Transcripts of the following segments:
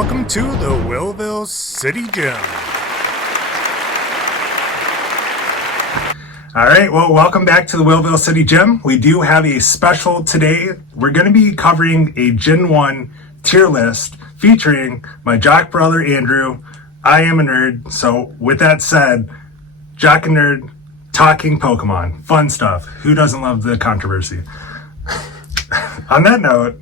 welcome to the Willville City Gym. All right, well, welcome back to the Willville City Gym. We do have a special today. We're going to be covering a Gen 1 tier list featuring my jock brother, Andrew. I am a nerd, so with that said, jock and nerd talking Pokemon. Fun stuff. Who doesn't love the controversy? On that note,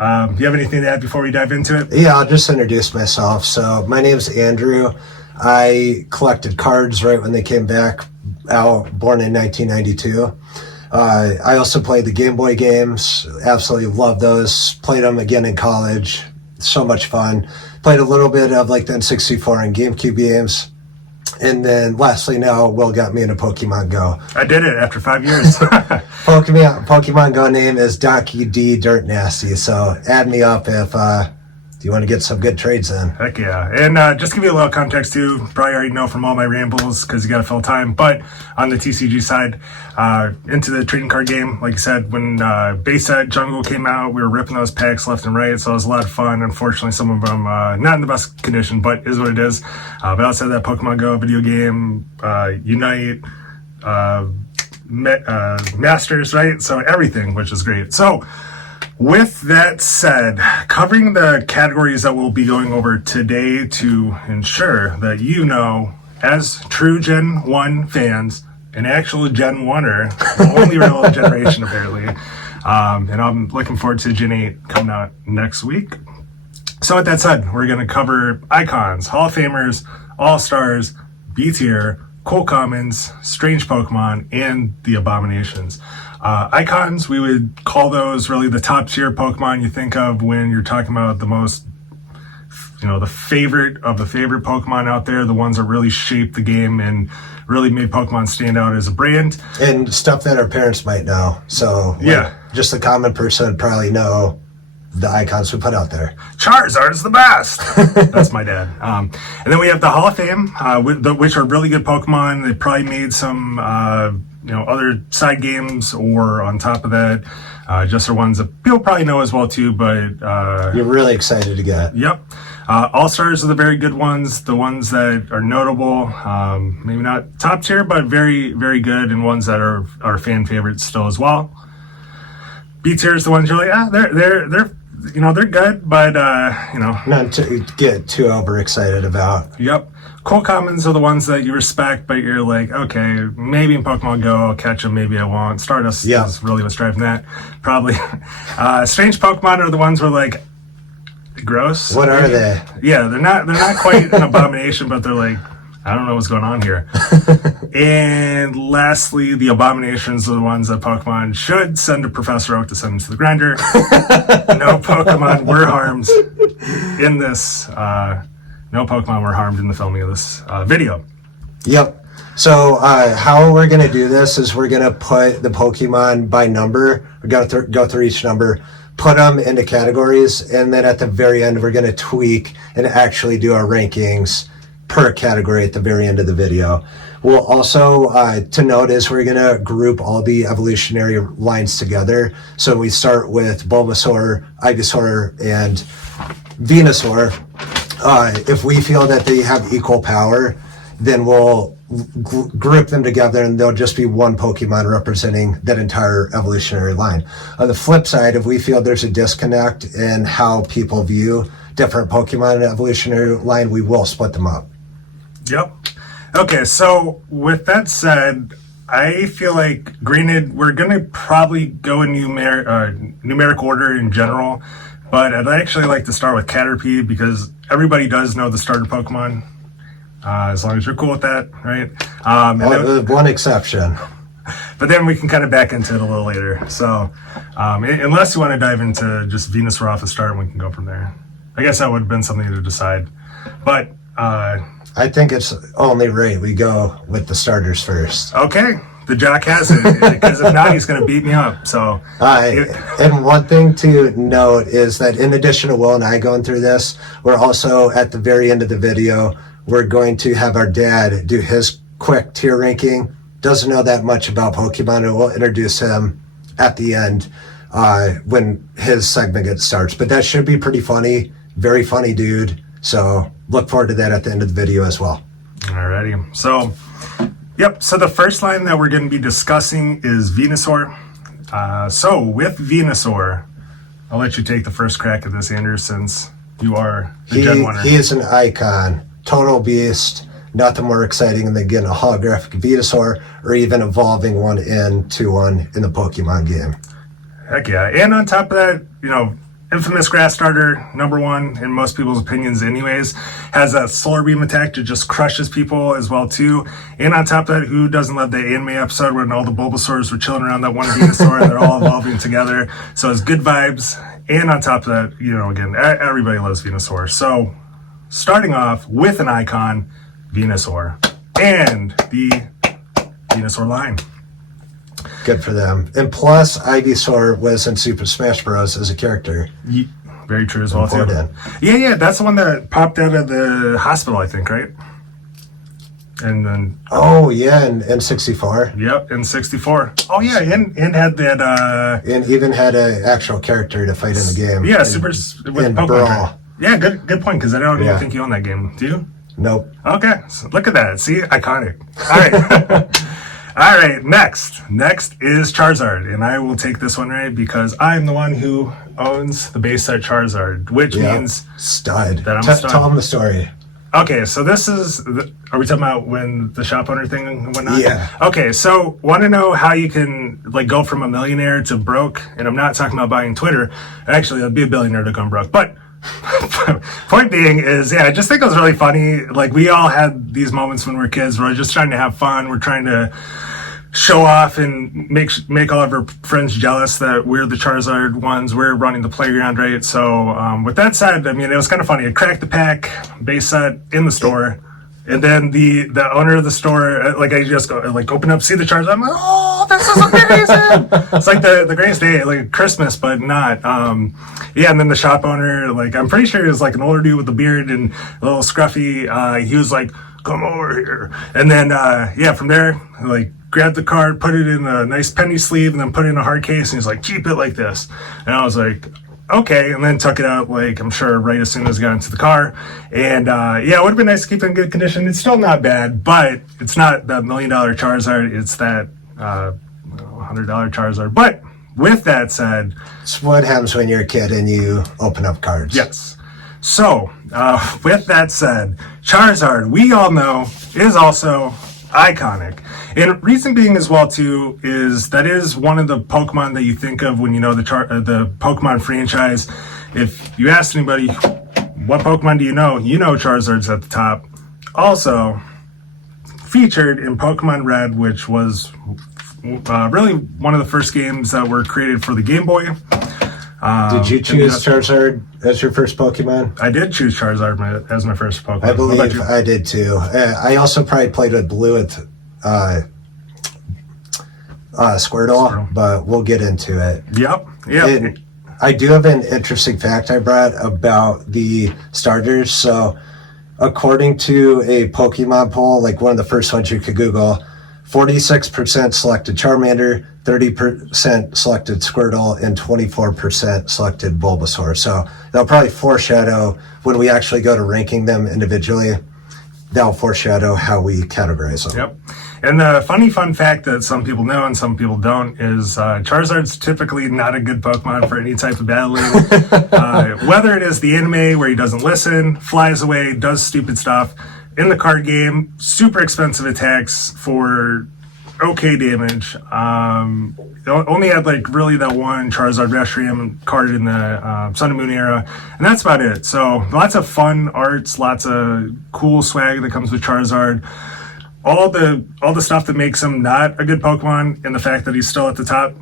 do you have anything to add before we dive into it? Yeah, I'll just introduce myself. So my name's Andrew. I collected cards right when they came back out, born in 1992. I also played the Game Boy games. Absolutely love those. Played them again in college. So much fun. Played a little bit of like the N64 and GameCube games. And then lastly now, Will got me into Pokemon Go. I did it after 5 years. Pokemon Go name is Donkey D Dirt Nasty. So add me up if you want to get some good trades in. Heck yeah. And just to give you a little context too, probably already know from all my rambles because you got to fill time. But on the TCG side, into the trading card game, like you said, when base set Jungle came out, we were ripping those packs left and right. So it was a lot of fun. Unfortunately, some of them not in the best condition, but is what it is. But outside that Pokemon Go video game, Unite, Masters, right? So everything, which is great. So with that said, covering the categories that we'll be going over today to ensure that you know, as true Gen 1 fans, an actual Gen 1er, the only real generation apparently, and I'm looking forward to Gen 8 coming out next week. So with that said, we're going to cover icons, Hall of Famers, All-Stars, B-Tier, Cool Commons, Strange Pokemon, and the Abominations. Icons, we would call those really the top tier Pokemon you think of when you're talking about the most, the favorite of the favorite Pokemon out there, the ones that really shaped the game and really made Pokemon stand out as a brand. And stuff that our parents might know. So yeah, just the common person would probably know the icons we put out there. Charizard is the best. That's my dad. And then we have the Hall of Fame, which are really good Pokemon. They probably made some other side games, or on top of that, just are ones that people probably know as well too, but you're really excited to get. Yep. All-Stars are the very good ones, the ones that are notable, maybe not top tier, but very, very good, and ones that are fan favorites still as well. B-Tier is the ones you're like, they're good, but not to get too overexcited about. Yep. Cool Commons are the ones that you respect, but you're like, okay, maybe in Pokemon Go I'll catch them, maybe I won't. Stardust is really what's driving that, probably. Strange Pokemon are the ones where like, gross. What are they? Yeah, they're not quite an abomination, but they're like, I don't know what's going on here. And lastly, the Abominations are the ones that Pokemon should send to Professor Oak to send them to the grinder. No Pokemon were harmed in this. No Pokemon were harmed in the filming of this video. Yep. So how we're going to do this is we're going to put the Pokemon by number. We're going to go through each number, put them into categories, and then at the very end, we're going to tweak and actually do our rankings per category at the very end of the video. We'll also, to note is we're going to group all the evolutionary lines together. So we start with Bulbasaur, Ivysaur, and Venusaur. If we feel that they have equal power, then we'll group them together and there'll just be one Pokemon representing that entire evolutionary line. On the flip side, if we feel there's a disconnect in how people view different Pokemon in evolutionary line, we will split them up. Yep. Okay, so with that said, I feel like, granted, we're going to probably go in numeric order in general, but I'd actually like to start with Caterpie because everybody does know the starter Pokemon, as long as you're cool with that, right? With one exception. But then we can kind of back into it a little later. So unless you want to dive into just Venusaur off the start, we can go from there. I guess that would have been something to decide. But I think it's only right we go with the starters first. Okay, the jock has it, because if not, he's going to beat me up. So, and one thing to note is that in addition to Will and I going through this, we're also at the very end of the video, we're going to have our dad do his quick tier ranking. Doesn't know that much about Pokemon, and we'll introduce him at the end when his segment starts. But that should be pretty funny. very funny dude. So look forward to that at the end of the video as well. Alrighty. So, yep. So the first line that we're going to be discussing is Venusaur. So with Venusaur, I'll let you take the first crack at this, Andrew, since you are the Gen 1er. He is an icon, total beast. Nothing more exciting than getting a holographic Venusaur or even evolving one into one in the Pokemon game. Heck yeah. And on top of that, infamous grass starter, #1 in most people's opinions anyways, has a solar beam attack that just crushes people as well too. And on top of that, who doesn't love the anime episode when all the Bulbasaurs were chilling around that one Venusaur and they're all evolving together? So it's good vibes. And on top of that, again, everybody loves Venusaur. So starting off with an icon, Venusaur, and the Venusaur Line. Good for them. And plus, Ivysaur was in Super Smash Bros. As a character. Very true as well, too. Yeah, that's the one that popped out of the hospital, I think, right? And then... Oh, yeah, in 64. Yep, in 64. Oh, yeah, and had that... and even had an actual character to fight in the game. Yeah, with Pokemon. Brawl. Yeah, good point, because I don't even think you own that game. Do you? Nope. Okay, so look at that. See? Iconic. All right. All right, next is Charizard, and I will take this one right because I'm the one who owns the base set Charizard, which means stud. That I'm a stud. Tell them the story. Okay, so this is, are we talking about when the shop owner thing and whatnot? Yeah. Okay, so want to know how you can go from a millionaire to broke, and I'm not talking about buying Twitter. Actually, I'd be a billionaire to come broke, but point being is, I just think it was really funny. We all had these moments when we were kids where we're just trying to have fun. We're trying to show off and make all of our friends jealous that we're the Charizard ones. We're running the playground, right? So with that said, it was kind of funny. I cracked the pack base set in the store. And then the owner of the store, I just go, open up, see the Charizard. I'm like, oh, this is amazing. It's like the greatest day, like Christmas, but not. And then the shop owner, I'm pretty sure he was an older dude with a beard and a little scruffy. He was like, come over here. And then, from there, grabbed the card, put it in a nice penny sleeve, and then put it in a hard case. And he's like, keep it like this. And I was like, okay, and then took it out, I'm sure, right as soon as I got into the car. And, it would have been nice to keep it in good condition. It's still not bad, but it's not that $1 million Charizard. It's that $100 Charizard. But with that said... It's what happens when you're a kid and you open up cards. Yes. So, with that said, Charizard, we all know, is also iconic. And reason being as well too is that is one of the Pokemon that you think of when you know the Pokemon franchise. If you ask anybody what Pokemon do you know Charizard's at the top. Also featured in Pokemon Red, which was really one of the first games that were created for the Game Boy. Did you choose Charizard as your first Pokemon? I did choose Charizard as my first Pokemon. I believe I did too. I also probably played with Blue with Squirtle, but we'll get into it. Yep. And I do have an interesting fact I brought about the starters. So according to a Pokemon poll, one of the first ones you could Google, 46% selected Charmander, 30% selected Squirtle, and 24% selected Bulbasaur. So that'll probably foreshadow when we actually go to ranking them individually. That'll foreshadow how we categorize them. Yep. And the fun fact that some people know and some people don't is Charizard's typically not a good Pokemon for any type of battling. Whether it is the anime where he doesn't listen, flies away, does stupid stuff. In the card game, super expensive attacks for okay damage. Only had really that one Charizard Reshiram card in the Sun and Moon era, and that's about it. So lots of fun arts, lots of cool swag that comes with Charizard. All the stuff that makes him not a good Pokemon, and the fact that he's still at the top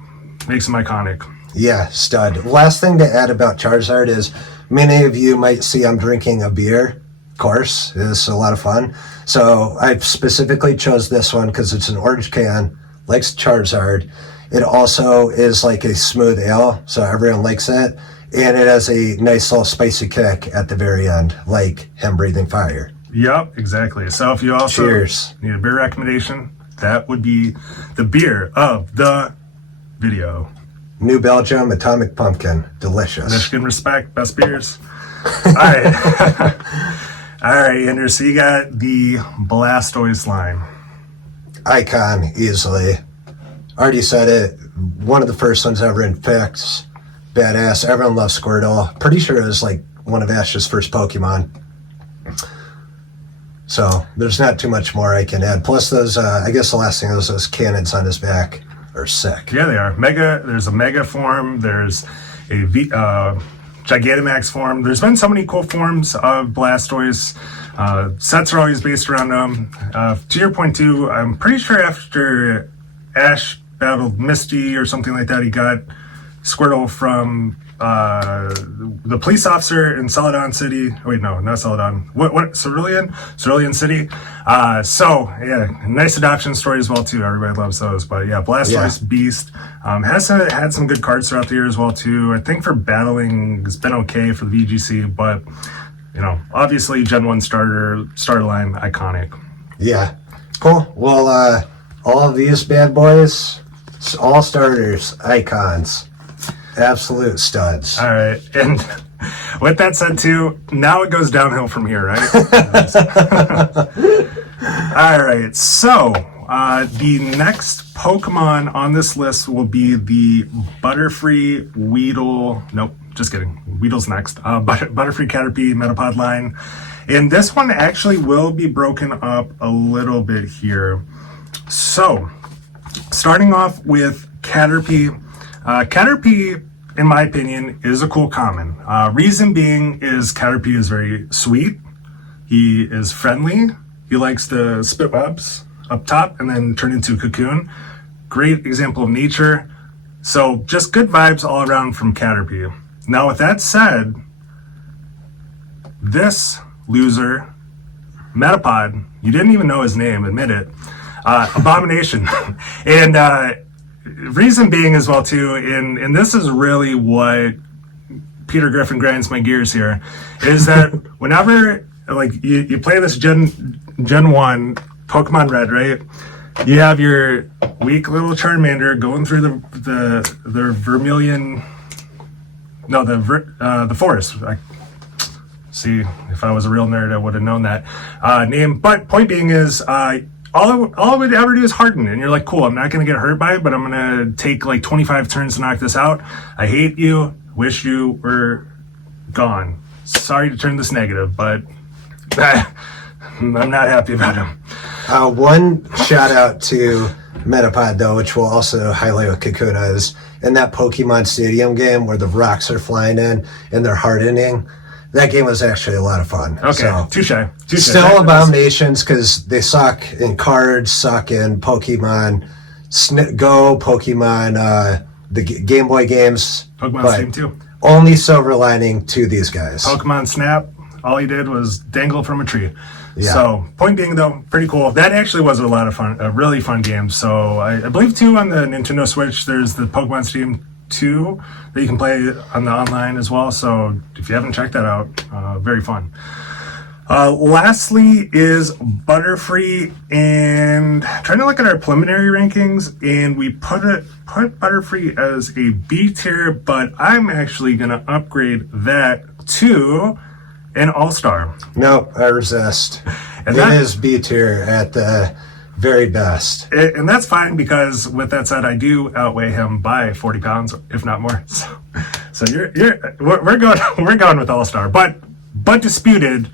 makes him iconic. Yeah, stud. Last thing to add about Charizard is many of you might see I'm drinking a beer. Of course, it's a lot of fun. So I specifically chose this one because it's an orange can, likes Charizard. It also is like a smooth ale, so everyone likes it. And it has a nice little spicy kick at the very end, like him breathing fire. Yep, exactly. So if you also need a beer recommendation, that would be the beer of the video. New Belgium Atomic Pumpkin. Delicious. Michigan respect, best beers. All right. All right, Andrew. So you got the Blastoise line. Icon, easily. Already said it. One of the first ones ever in Fix. Badass. Everyone loves Squirtle. Pretty sure it was like one of Ash's first Pokemon. So there's not too much more I can add. Plus those, I guess the last thing was those cannons on his back are sick. Yeah, they are. Mega. There's a Mega form. There's a Gigantamax form. There's been so many cool forms of Blastoise. Sets are always based around them. To your point too, I'm pretty sure after Ash battled Misty or something like that, he got Squirtle from the police officer in Celadon City. Wait, no, not Celadon. What? Cerulean? Cerulean City. So yeah, nice adoption story as well too. Everybody loves those. But yeah, Blastoise Beast has had some good cards throughout the year as well too. I think for battling, it's been okay for the VGC, but you know, obviously Gen 1 starter line, iconic. Yeah, cool. Well, all of these bad boys, all starters, icons. Absolute studs. All right. And with that said, too, now it goes downhill from here, right? All right. So the next Pokemon on this list will be the Butterfree Weedle. Nope, just kidding. Weedle's next. Butterfree Caterpie Metapod line. And this one actually will be broken up a little bit here. So starting off with Caterpie. Caterpie, in my opinion, is a cool common. Reason being is Caterpie is very sweet. He is friendly. He likes to spit webs up top and then turn into a cocoon. Great example of nature. So just good vibes all around from Caterpie. Now with that said, this loser, Metapod, you didn't even know his name, admit it, Abomination. And reason being as well too, and this is really what Peter Griffin grinds my gears here, is that whenever like you play this Gen 1 Pokemon Red, right? You have your weak little Charmander going through the Vermilion, no, the forest. See, if I was a real nerd, I would have known that name. But point being is, all I would ever do is harden, and you're like, cool, I'm not going to get hurt by it, but I'm going to take like 25 turns to knock this out. I hate you. Wish you were gone. Sorry to turn this negative, but I'm not happy about him. One shout out to Metapod, though, which will also highlight what Kakuna is. In that Pokemon Stadium game where the rocks are flying in and they're hardening, that game was actually a lot of fun. Okay, so, touche. Still Abominations because they suck in cards, suck in Pokemon Go, Pokemon, the Game Boy games. Pokemon Steam too. Only silver lining to these guys. Pokemon Snap, all he did was dangle from a tree. Yeah. So, point being though, pretty cool. That actually was a lot of fun, a really fun game. So, I believe too on the Nintendo Switch, there's the Pokemon Steam 2 that you can play on the online as well. So, if you haven't checked that out, very fun. Lastly is Butterfree, and trying to look at our preliminary rankings, and we put Butterfree as a B tier, but I'm actually going to upgrade that to an All-Star. Nope, I resist. And it is B tier at the very best. And that's fine because, with that said, I do outweigh him by 40 pounds, if not more. So we're going with All-Star, but disputed.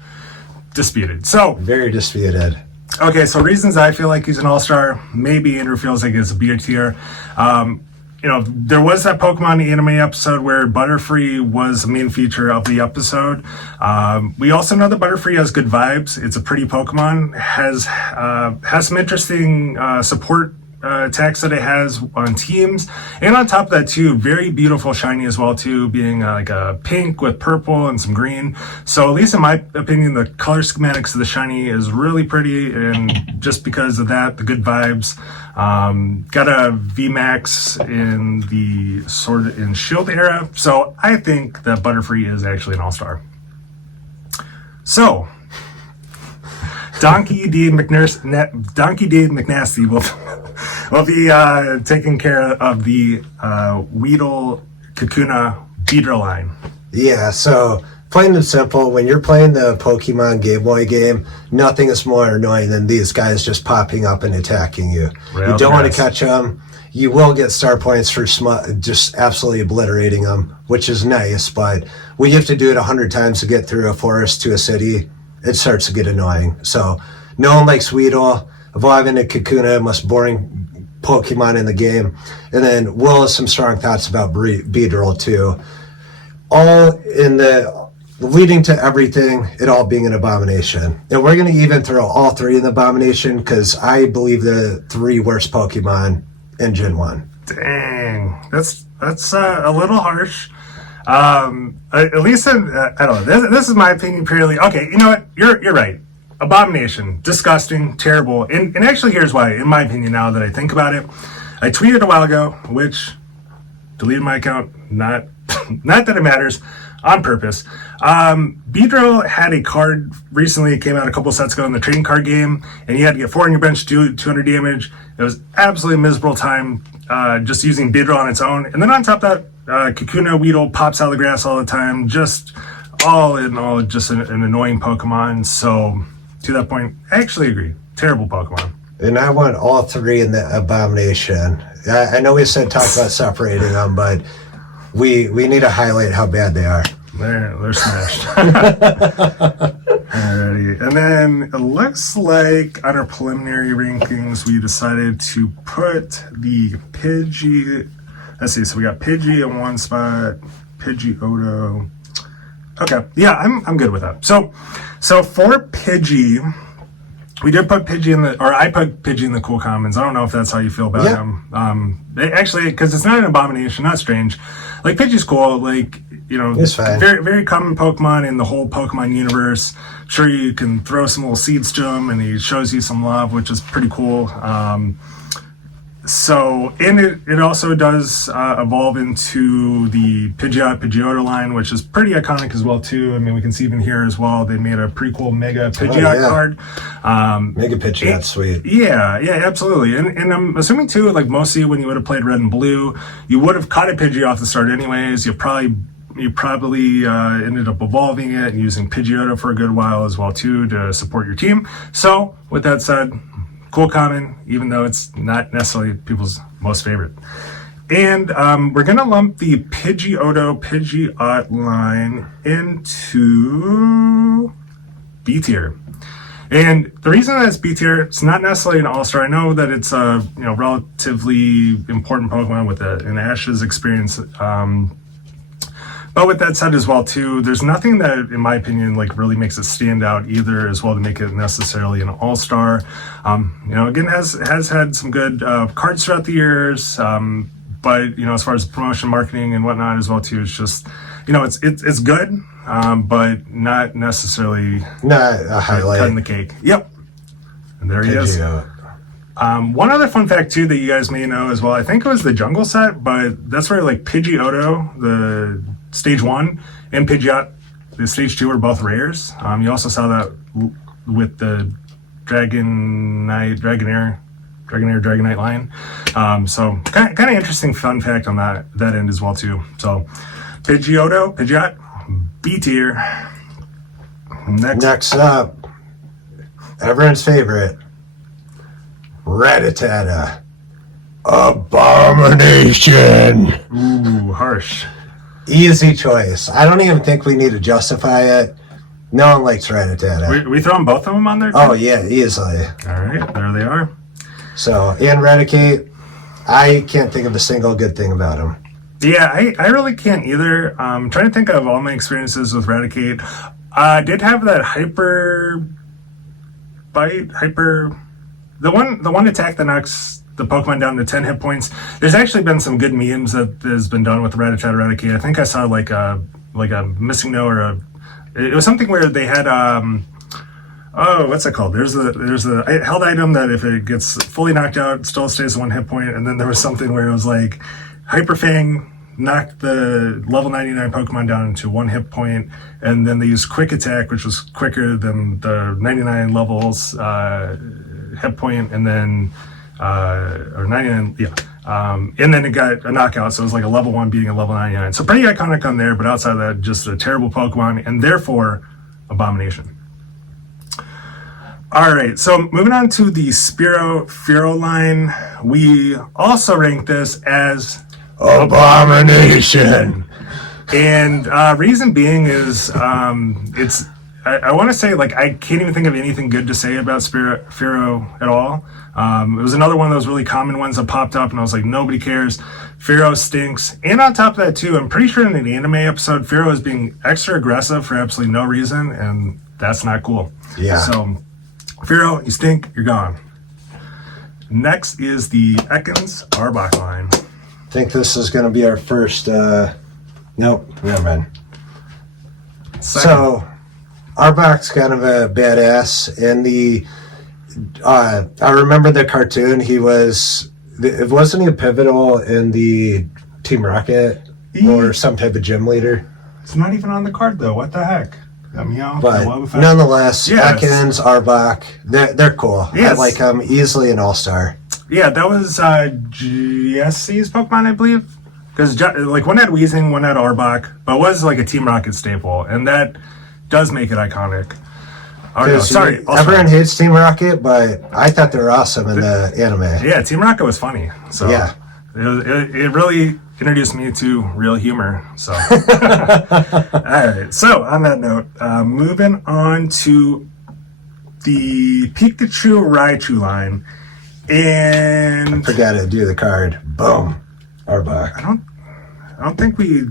So very disputed. Okay, so reasons I feel like he's an all-star. Maybe Andrew feels like it's a B tier. There was that Pokemon anime episode where Butterfree was a main feature of the episode. We also know that Butterfree has good vibes. It's a pretty Pokemon. Has some interesting support attacks that it has on teams, and on top of that too, very beautiful shiny as well too, being like a pink with purple and some green. So at least in my opinion, the color schematics of the shiny is really pretty, and just because of that, the good vibes. Got a VMAX in the Sword and Shield era, so I think that Butterfree is actually an all-star. So Donkey D. McNasty will be taking care of the Weedle Kakuna Beedrill line. Yeah, so plain and simple, when you're playing the Pokemon Game Boy game, nothing is more annoying than these guys just popping up and attacking you. You don't want to catch them. You will get star points for just absolutely obliterating them, which is nice, but when you have to do it 100 times to get through a forest to a city, it starts to get annoying. So no one likes Weedle. Evolving to Kakuna, most boring Pokemon in the game. And then Will has some strong thoughts about Beedrill too. All in the leading to everything, it all being an abomination. And we're going to even throw all three in the abomination because I believe the three worst Pokemon in Gen 1. Dang, that's a little harsh. At least I don't know. This is my opinion purely. Okay, you know what? You're right. Abomination, disgusting, terrible. And actually, here's why. In my opinion, now that I think about it, I tweeted a while ago, which deleted my account. Not that it matters. On purpose. Beedrill had a card recently. It came out a couple sets ago in the trading card game, and you had to get 4 on your bench to do 200 damage. It was absolutely miserable time just using Beedrill on its own. And then on top of that, Kakuna Weedle pops out of the grass all the time. Just all in all, just an annoying Pokemon. So to that point, I actually agree. Terrible Pokemon. And I want all three in the abomination. I know we said talk about separating them, but we need to highlight how bad they are. They're smashed. Alrighty. And then it looks like on our preliminary rankings, we decided to put the Pidgey. Let's see. So we got Pidgey in one spot, Pidgeotto. Okay. Yeah, I'm good with that. So for Pidgey, we did put Pidgey in the, or I put Pidgey in the cool commons. I don't know if that's how you feel about him. Actually, because it's not an abomination, not strange. Like Pidgey's cool. Like, you know, very, very common Pokemon in the whole Pokemon universe. Sure, you can throw some little seeds to him, and he shows you some love, which is pretty cool. And it also does evolve into the Pidgeotto line, which is pretty iconic as well too. I mean, we can see even here as well, they made a pretty cool Mega Pidgeot card. Mega Pidgeot's sweet. Yeah, absolutely. And I'm assuming too, like mostly when you would have played Red and Blue, you would have caught a Pidgey off the start anyways. You probably ended up evolving it and using Pidgeotto for a good while as well too to support your team. So with that said, cool common, even though it's not necessarily people's most favorite. And we're going to lump the Pidgeot line into B tier. And the reason that it's B tier, it's not necessarily an all-star. I know that it's a relatively important Pokemon with an Ash's experience. But with that said as well too, there's nothing that, in my opinion, like really makes it stand out either as well to make it necessarily an all-star. Again, has had some good cards throughout the years, but as far as promotion, marketing, and whatnot as well too, it's just it's good, but not necessarily a highlight. Cutting the cake. Yep, and there he is. One other fun fact too that you guys may know as well, I think it was the Jungle set, but that's where like Pidgeotto, the Stage 1, and Pidgeot, the Stage 2, are both rares. You also saw that with the Dragonair line. So kind of interesting fun fact on that end as well too. So Pidgeot, B tier. Next up, everyone's favorite, Rattata. Abomination. Ooh, harsh. Easy choice. I don't even think we need to justify it. No one likes Rattata. We throwing both of them on there? Oh, yeah, easily. All right, there they are. So, and Raticate, I can't think of a single good thing about him. Yeah, I really can't either. I'm trying to think of all my experiences with Raticate. I did have that Hyper Bite, the one attack that knocks the Pokemon down to 10 hit points. There's actually been some good memes that has been done with the Rattata Raticate. I think I saw like a missing no, or it was something where they had what's it called? There's a held item that if it gets fully knocked out, it still stays 1 hit point. And then there was something where it was like Hyper Fang knocked the level 99 Pokemon down into 1 hit point, and then they used Quick Attack, which was quicker than the 99 levels hit point, and then or 99, And then it got a knockout, so it was like a level 1 beating a level 99. So pretty iconic on there, but outside of that, just a terrible Pokemon, and therefore, abomination. Alright, so moving on to the Fearow Line, we also rank this as abomination. And reason being is, I want to say, like, I can't even think of anything good to say about Fearow at all. It was another one of those really common ones that popped up, and I was like, nobody cares. Fearow stinks. And on top of that, too, I'm pretty sure in the anime episode, Fearow is being extra aggressive for absolutely no reason, and that's not cool. Yeah. So, Fearow, you stink, you're gone. Next is the Ekans Arbok line. I think this is going to be our first, nope, never mind. So, Arbok's kind of a badass. In the, I remember the cartoon, wasn't he a pivotal in the Team Rocket or some type of gym leader? It's not even on the card, though. What the heck? But nonetheless, yes. Ekans, Arbok, they're cool. Yes. I like them, easily an all-star. Yeah, that was GSC's Pokemon, I believe. Because like one had Weezing, one had Arbok, but it was like a Team Rocket staple, and that does make it iconic. Oh no, sorry. Everyone hates Team Rocket, but I thought they were awesome in the anime. Yeah, Team Rocket was funny. So yeah, it really introduced me to real humor. So all right. So on that note, moving on to the Pikachu Raichu line, and I forgot to do the card. Boom, Arbok. I don't think we.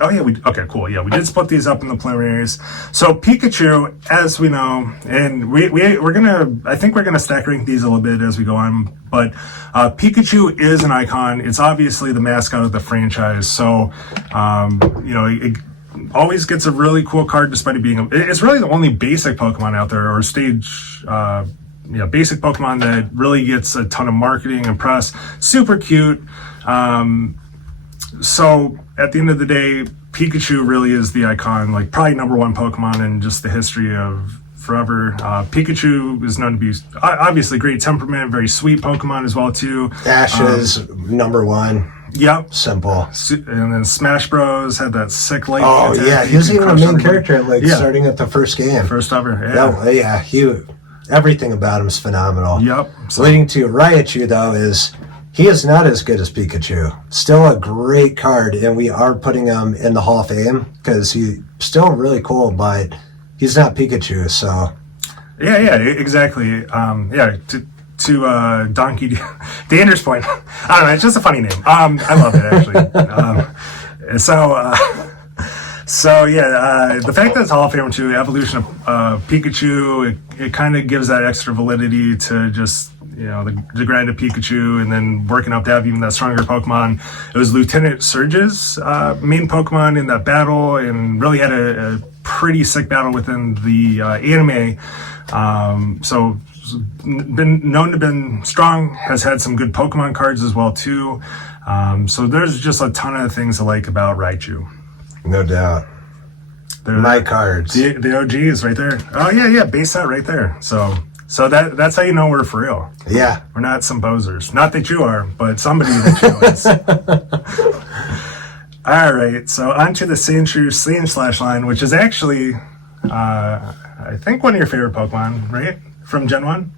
Oh yeah, okay, cool. Yeah, we did split these up in the preliminaries. So Pikachu, as we know, and we're gonna, I think we're gonna stack rank these a little bit as we go on. But Pikachu is an icon. It's obviously the mascot of the franchise. So it always gets a really cool card, despite it being. It's really the only basic Pokemon out there, or stage. Basic Pokemon that really gets a ton of marketing and press. Super cute. So at the end of the day, Pikachu really is the icon, like probably number one Pokemon in just the history of forever. Pikachu is known to be obviously great temperament, very sweet Pokemon as well too. Ash is number one. Yep. Simple. And then Smash Bros had that sick light. Oh yeah, he was even a main character starting at the first game. First ever. Yeah. Everything about him is phenomenal. Yep. So, leading to Raichu though is. He is not as good as Pikachu. Still a great card, and we are putting him in the Hall of Fame because he's still really cool, but he's not Pikachu, so. Yeah, exactly. To Donkey Dander's point, I don't know, it's just a funny name. I love it, actually. The fact that it's Hall of Fame to evolution of Pikachu, it kind of gives that extra validity to just, the grind of Pikachu, and then working up to have even that stronger Pokemon. It was Lieutenant Surge's main Pokemon in that battle, and really had a pretty sick battle within the anime. So been known to been strong, has had some good Pokemon cards as well too. So there's just a ton of things I like about Raichu. No doubt. They're my cards. The OGs right there. Oh yeah, base set right there. So that's how you know we're for real. Yeah. We're not some posers. Not that you are, but somebody that you is. All right, so on to the Sandslash Line, which is actually, I think, one of your favorite Pokemon, right? From Gen 1?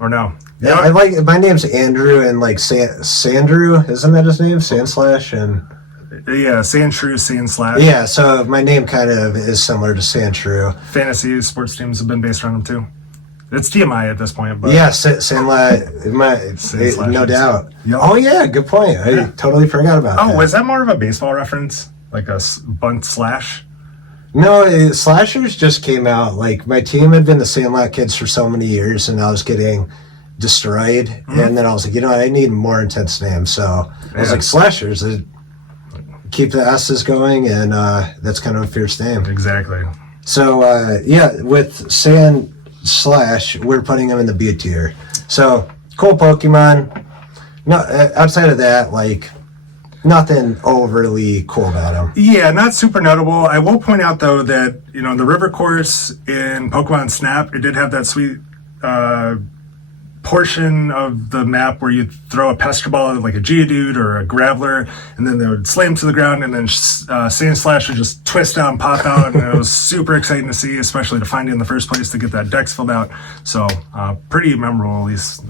Or no? Yeah, I like, my name's Andrew, and like Sandrew, isn't that his name? Sandslash and... Yeah, Sandshrew, Sandslash. Yeah, so my name kind of is similar to Sandshrew. Fantasy sports teams have been based around him too. It's TMI at this point, but yeah, Sandslash, no doubt. Yep. Oh yeah, good point. I totally forgot about that. Oh, was that more of a baseball reference, like a bunt slash? No, slashers just came out. Like my team had been the Sandlot kids for so many years, and I was getting destroyed. Mm-hmm. And then I was like, I need more intense names. So I was like, slashers. Keep the S's going, and that's kind of a fierce name. Exactly. So with Sandslash, we're putting him in the B tier. So cool Pokemon. No, outside of that, like nothing overly cool about him. Yeah, not super notable. I will point out though that the river course in Pokemon Snap, it did have that sweet portion of the map where you throw a Pester Ball at like a Geodude or a Graveler, and then they would slam to the ground, and then Sandslash would just twist out and pop out, and it was super exciting to see, especially to find it in the first place to get that dex filled out. So pretty memorable, at least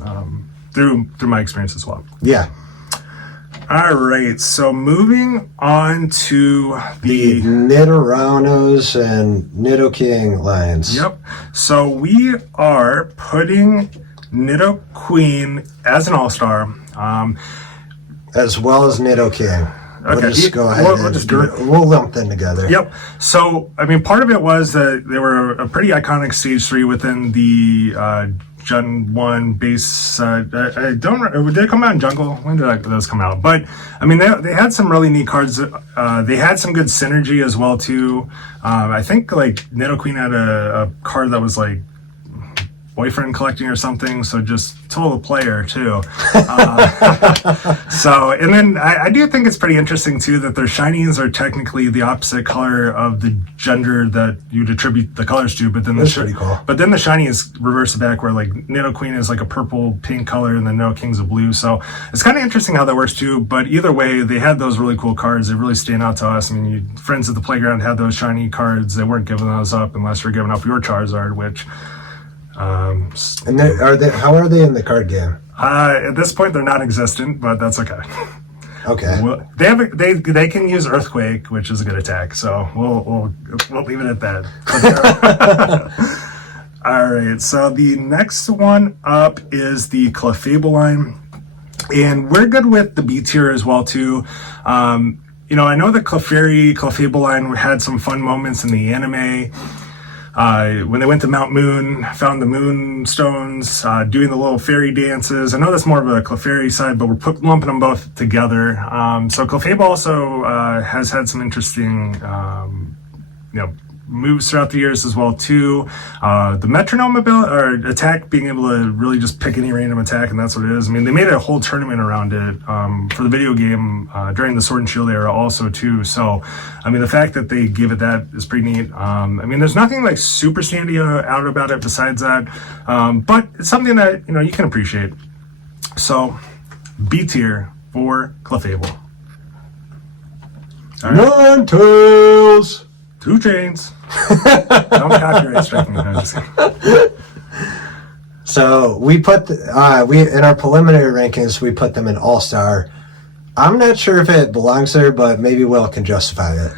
through my experience as well. Yeah. All right, so moving on to the Nidorano's and Nidoking lines. Yep. So we are putting Nidoqueen as an all-star. As well as Nidoking. We'll Okay, just go ahead we'll just do it. We'll lump them together. Yep. So, I mean, part of it was that they were a pretty iconic Stage 3 within the Gen 1 base. I don't. Did it come out in Jungle? When did those come out? But I mean, they had some really neat cards. They had some good synergy as well too. I think like Nidoqueen had a card that was like boyfriend collecting or something, so just total player too. So, and then I do think it's pretty interesting too that their shinies are technically the opposite color of the gender that you'd attribute the colors to, but then That's pretty cool. But then the shinies reverse it back, where like Nidoqueen is like a purple pink color and then Nidoking's a blue. So it's kind of interesting how that works too. But either way, they had those really cool cards. They really stand out to us. I mean, friends at the playground had those shiny cards. They weren't giving those up unless you're giving up your Charizard, which. And how are they in the card game? At this point, they're non-existent, but that's okay. Okay. Well, they can use Earthquake, which is a good attack. So we'll leave it at that. All right. So the next one up is the Clefable Line, and we're good with the B tier as well too. I know the Clefable Line had some fun moments in the anime. When they went to Mount Moon, found the moon stones, doing the little fairy dances. I know that's more of a Clefairy side, but we're lumping them both together. So Clefable also has had some interesting, moves throughout the years as well too. The metronome ability or attack, being able to really just pick any random attack, and that's what it is. I mean, they made a whole tournament around it for the video game during the Sword and Shield era also too. So, I mean, the fact that they give it that is pretty neat. I mean, there's nothing like super standing out about it besides that, but it's something that you can appreciate. So, B tier for Clefable. All right. Ninetales. 2 Chains. Don't copyright strike me. So we put we in our preliminary rankings, we put them in all-star. I'm not sure if it belongs there, but maybe Will can justify it.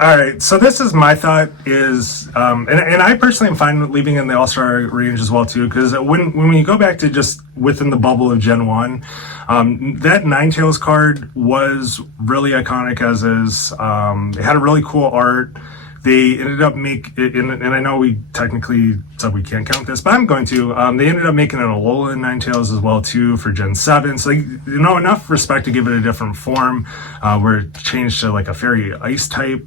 All right, so this is my thought is, and I personally am fine with leaving in the all-star range as well too, because when you go back to just within the bubble of Gen 1, that Ninetales card was really iconic as is. It had a really cool art. They ended up and I know we technically said we can't count this, but I'm going to. They ended up making it a Alolan Ninetales as well too for Gen 7. So enough respect to give it a different form, where it changed to like a fairy ice type.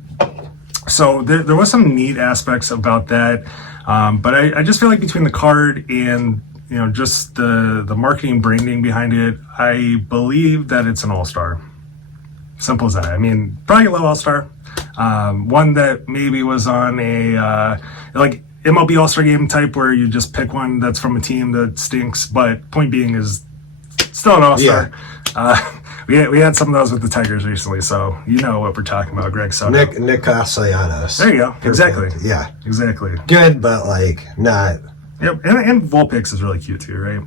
So there was some neat aspects about that, but I just feel like between the card and just the marketing branding behind it, I believe that it's an all-star. Simple as that. I mean, probably a low all-star. One that maybe was on a like MLB All-Star Game type where you just pick one that's from a team that stinks, but point being is still an all-star. Yeah. We had some of those with the Tigers recently, so you know what we're talking about, Greg. So Nick Castellanos. There you go. Perfect. Exactly. Yeah. Exactly. Good, but not. Yep. And Vulpix is really cute too, right?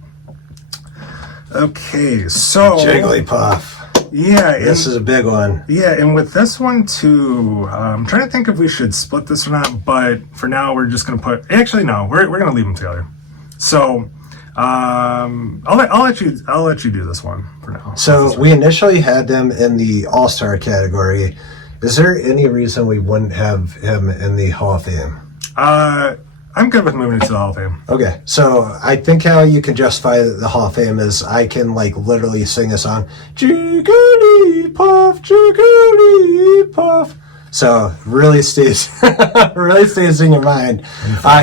Okay, so Jigglypuff. Yeah, this is a big one. Yeah, and with this one too, I'm trying to think if we should split this or not. But for now, we're just gonna put. Actually, no, we're gonna leave them together. So, I'll let you do this one for now. So we initially had them in the All-Star category. Is there any reason we wouldn't have him in the Hall of Fame? I'm good with moving it to the Hall of Fame. Okay, so I think how you can justify the Hall of Fame is I can literally sing a song, Jigglypuff, Jigglypuff. So really stays in your mind.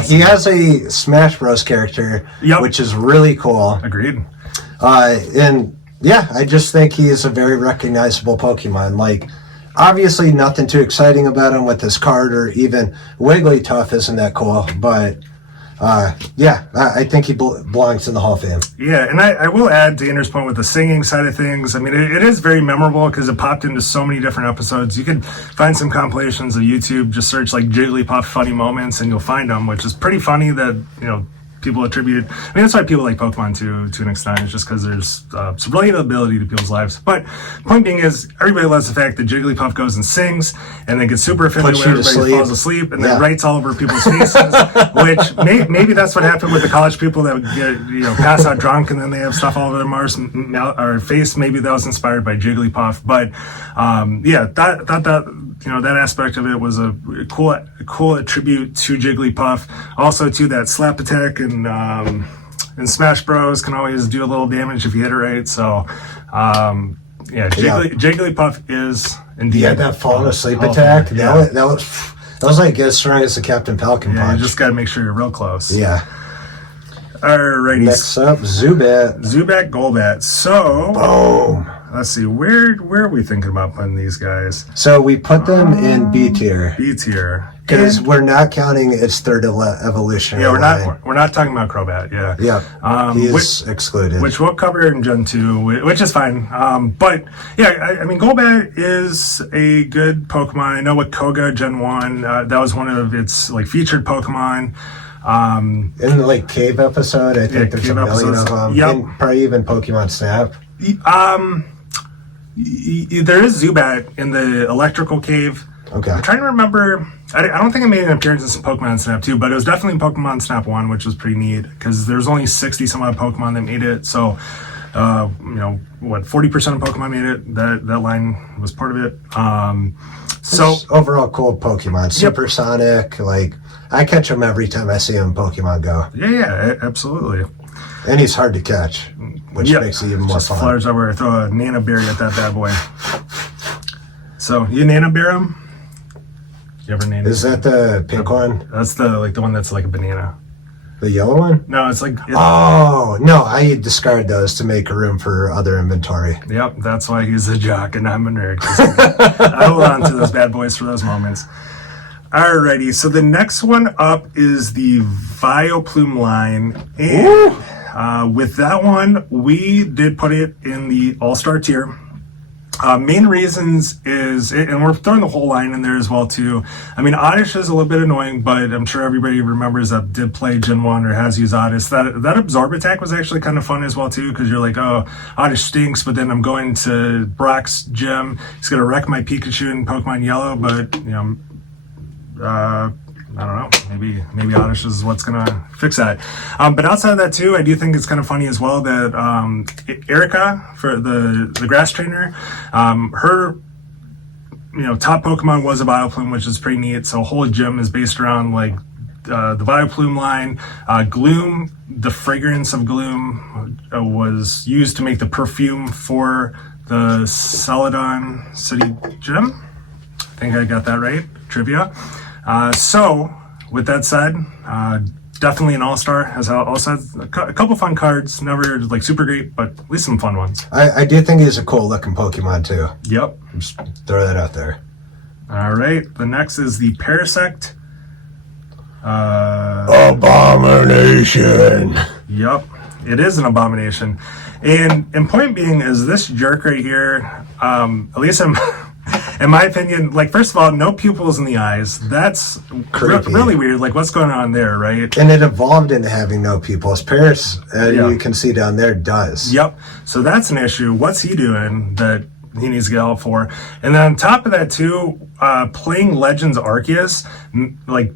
He has a Smash Bros character, which is really cool. Agreed. And yeah, I just think he is a very recognizable Pokemon. Obviously, nothing too exciting about him with his card, or even Wigglytuff isn't that cool, but I think he belongs in the Hall of Fame. Yeah, and I will add to Andrew's point with the singing side of things. I mean, it is very memorable because it popped into so many different episodes. You can find some compilations of YouTube, just search like Jigglypuff funny moments, and you'll find them, which is pretty funny that, people attribute. I mean, that's why people like Pokemon to an extent. It's just because there's some relatability to people's lives. But point being is, everybody loves the fact that Jigglypuff goes and sings, and then gets super offended when everybody falls asleep, and then writes all over people's faces. Which maybe that's what happened with the college people that would get pass out drunk, and then they have stuff all over their face. Maybe that was inspired by Jigglypuff. But that aspect of it was a cool tribute to Jigglypuff. Also, to that slap attack and Smash Bros can always do a little damage if you hit it right. So, Jigglypuff is indeed. Yeah, that falling asleep attack. That was like as strong as the Captain Falcon punch. You just got to make sure you're real close. Yeah. Alrighty. Next up, Zubat. Zubat Golbat. So, boom. Let's see, where are we thinking about putting these guys? So we put them in B tier. B tier. Because we're not counting its third evolution. Yeah, we're not talking about Crobat. Yeah. Yeah. He's excluded. Which we'll cover in Gen 2, which is fine. But yeah, I mean, Golbat is a good Pokemon. I know with Koga Gen 1, that was one of its like featured Pokemon. In the like cave episode, I think there's a million of them. Yep. And probably even Pokemon Snap. There is Zubat in the electrical cave. Okay. I'm trying to remember. I don't think I made an appearance in Pokemon Snap 2, but it was definitely in Pokemon Snap 1, which was pretty neat because there's only 60 some odd Pokemon that made it. So, 40% of Pokemon made it. That line was part of it. So overall, cool Pokemon. Supersonic. Like I catch him every time I see him in Pokemon Go. Yeah, absolutely. And he's hard to catch, which makes it even more fun. Flyers everywhere. Throw a Nana Berry at that bad boy. So, you Nana Bear him? You ever Nana? Is that the pink one? That's the one that's like a banana. The yellow one? No, it's like... Oh, no, I discard those to make room for other inventory. Yep, that's why he's a jock and I'm a nerd. I hold on to those bad boys for those moments. Alrighty, so the next one up is the Vileplume line. And with that one, we did put it in the All-Star tier. Main reasons is, and we're throwing the whole line in there as well too. I mean, Oddish is a little bit annoying, but I'm sure everybody remembers that did play Gen 1 or has used Oddish. That Absorb attack was actually kind of fun as well too, because you're like, oh, Oddish stinks, but then I'm going to Brock's gym. He's going to wreck my Pikachu in Pokemon Yellow, but, I don't know. Maybe Oddish is what's gonna fix that. But outside of that too, I do think it's kind of funny as well that Erica, for the grass trainer, her top Pokemon was a Vileplume, which is pretty neat. So whole gym is based around like the Vileplume line. Gloom, the fragrance of Gloom, was used to make the perfume for the Celadon City Gym. I think I got that right. Trivia. So, with that said, definitely an all-star. Has also has a couple fun cards. Never like super great, but at least some fun ones. I do think he's a cool looking Pokemon too. Yep. Just throw that out there. All right. The next is the Parasect. Abomination. Yep. It is an abomination. And point being is this jerk right here, at least in my opinion, like, first of all, no pupils in the eyes. That's really weird. Like, what's going on there, right? And it evolved into having no pupils. Paris, you can see down there, does. Yep. So that's an issue. What's he doing that he needs to get help for? And then on top of that, too, playing Legends Arceus, like,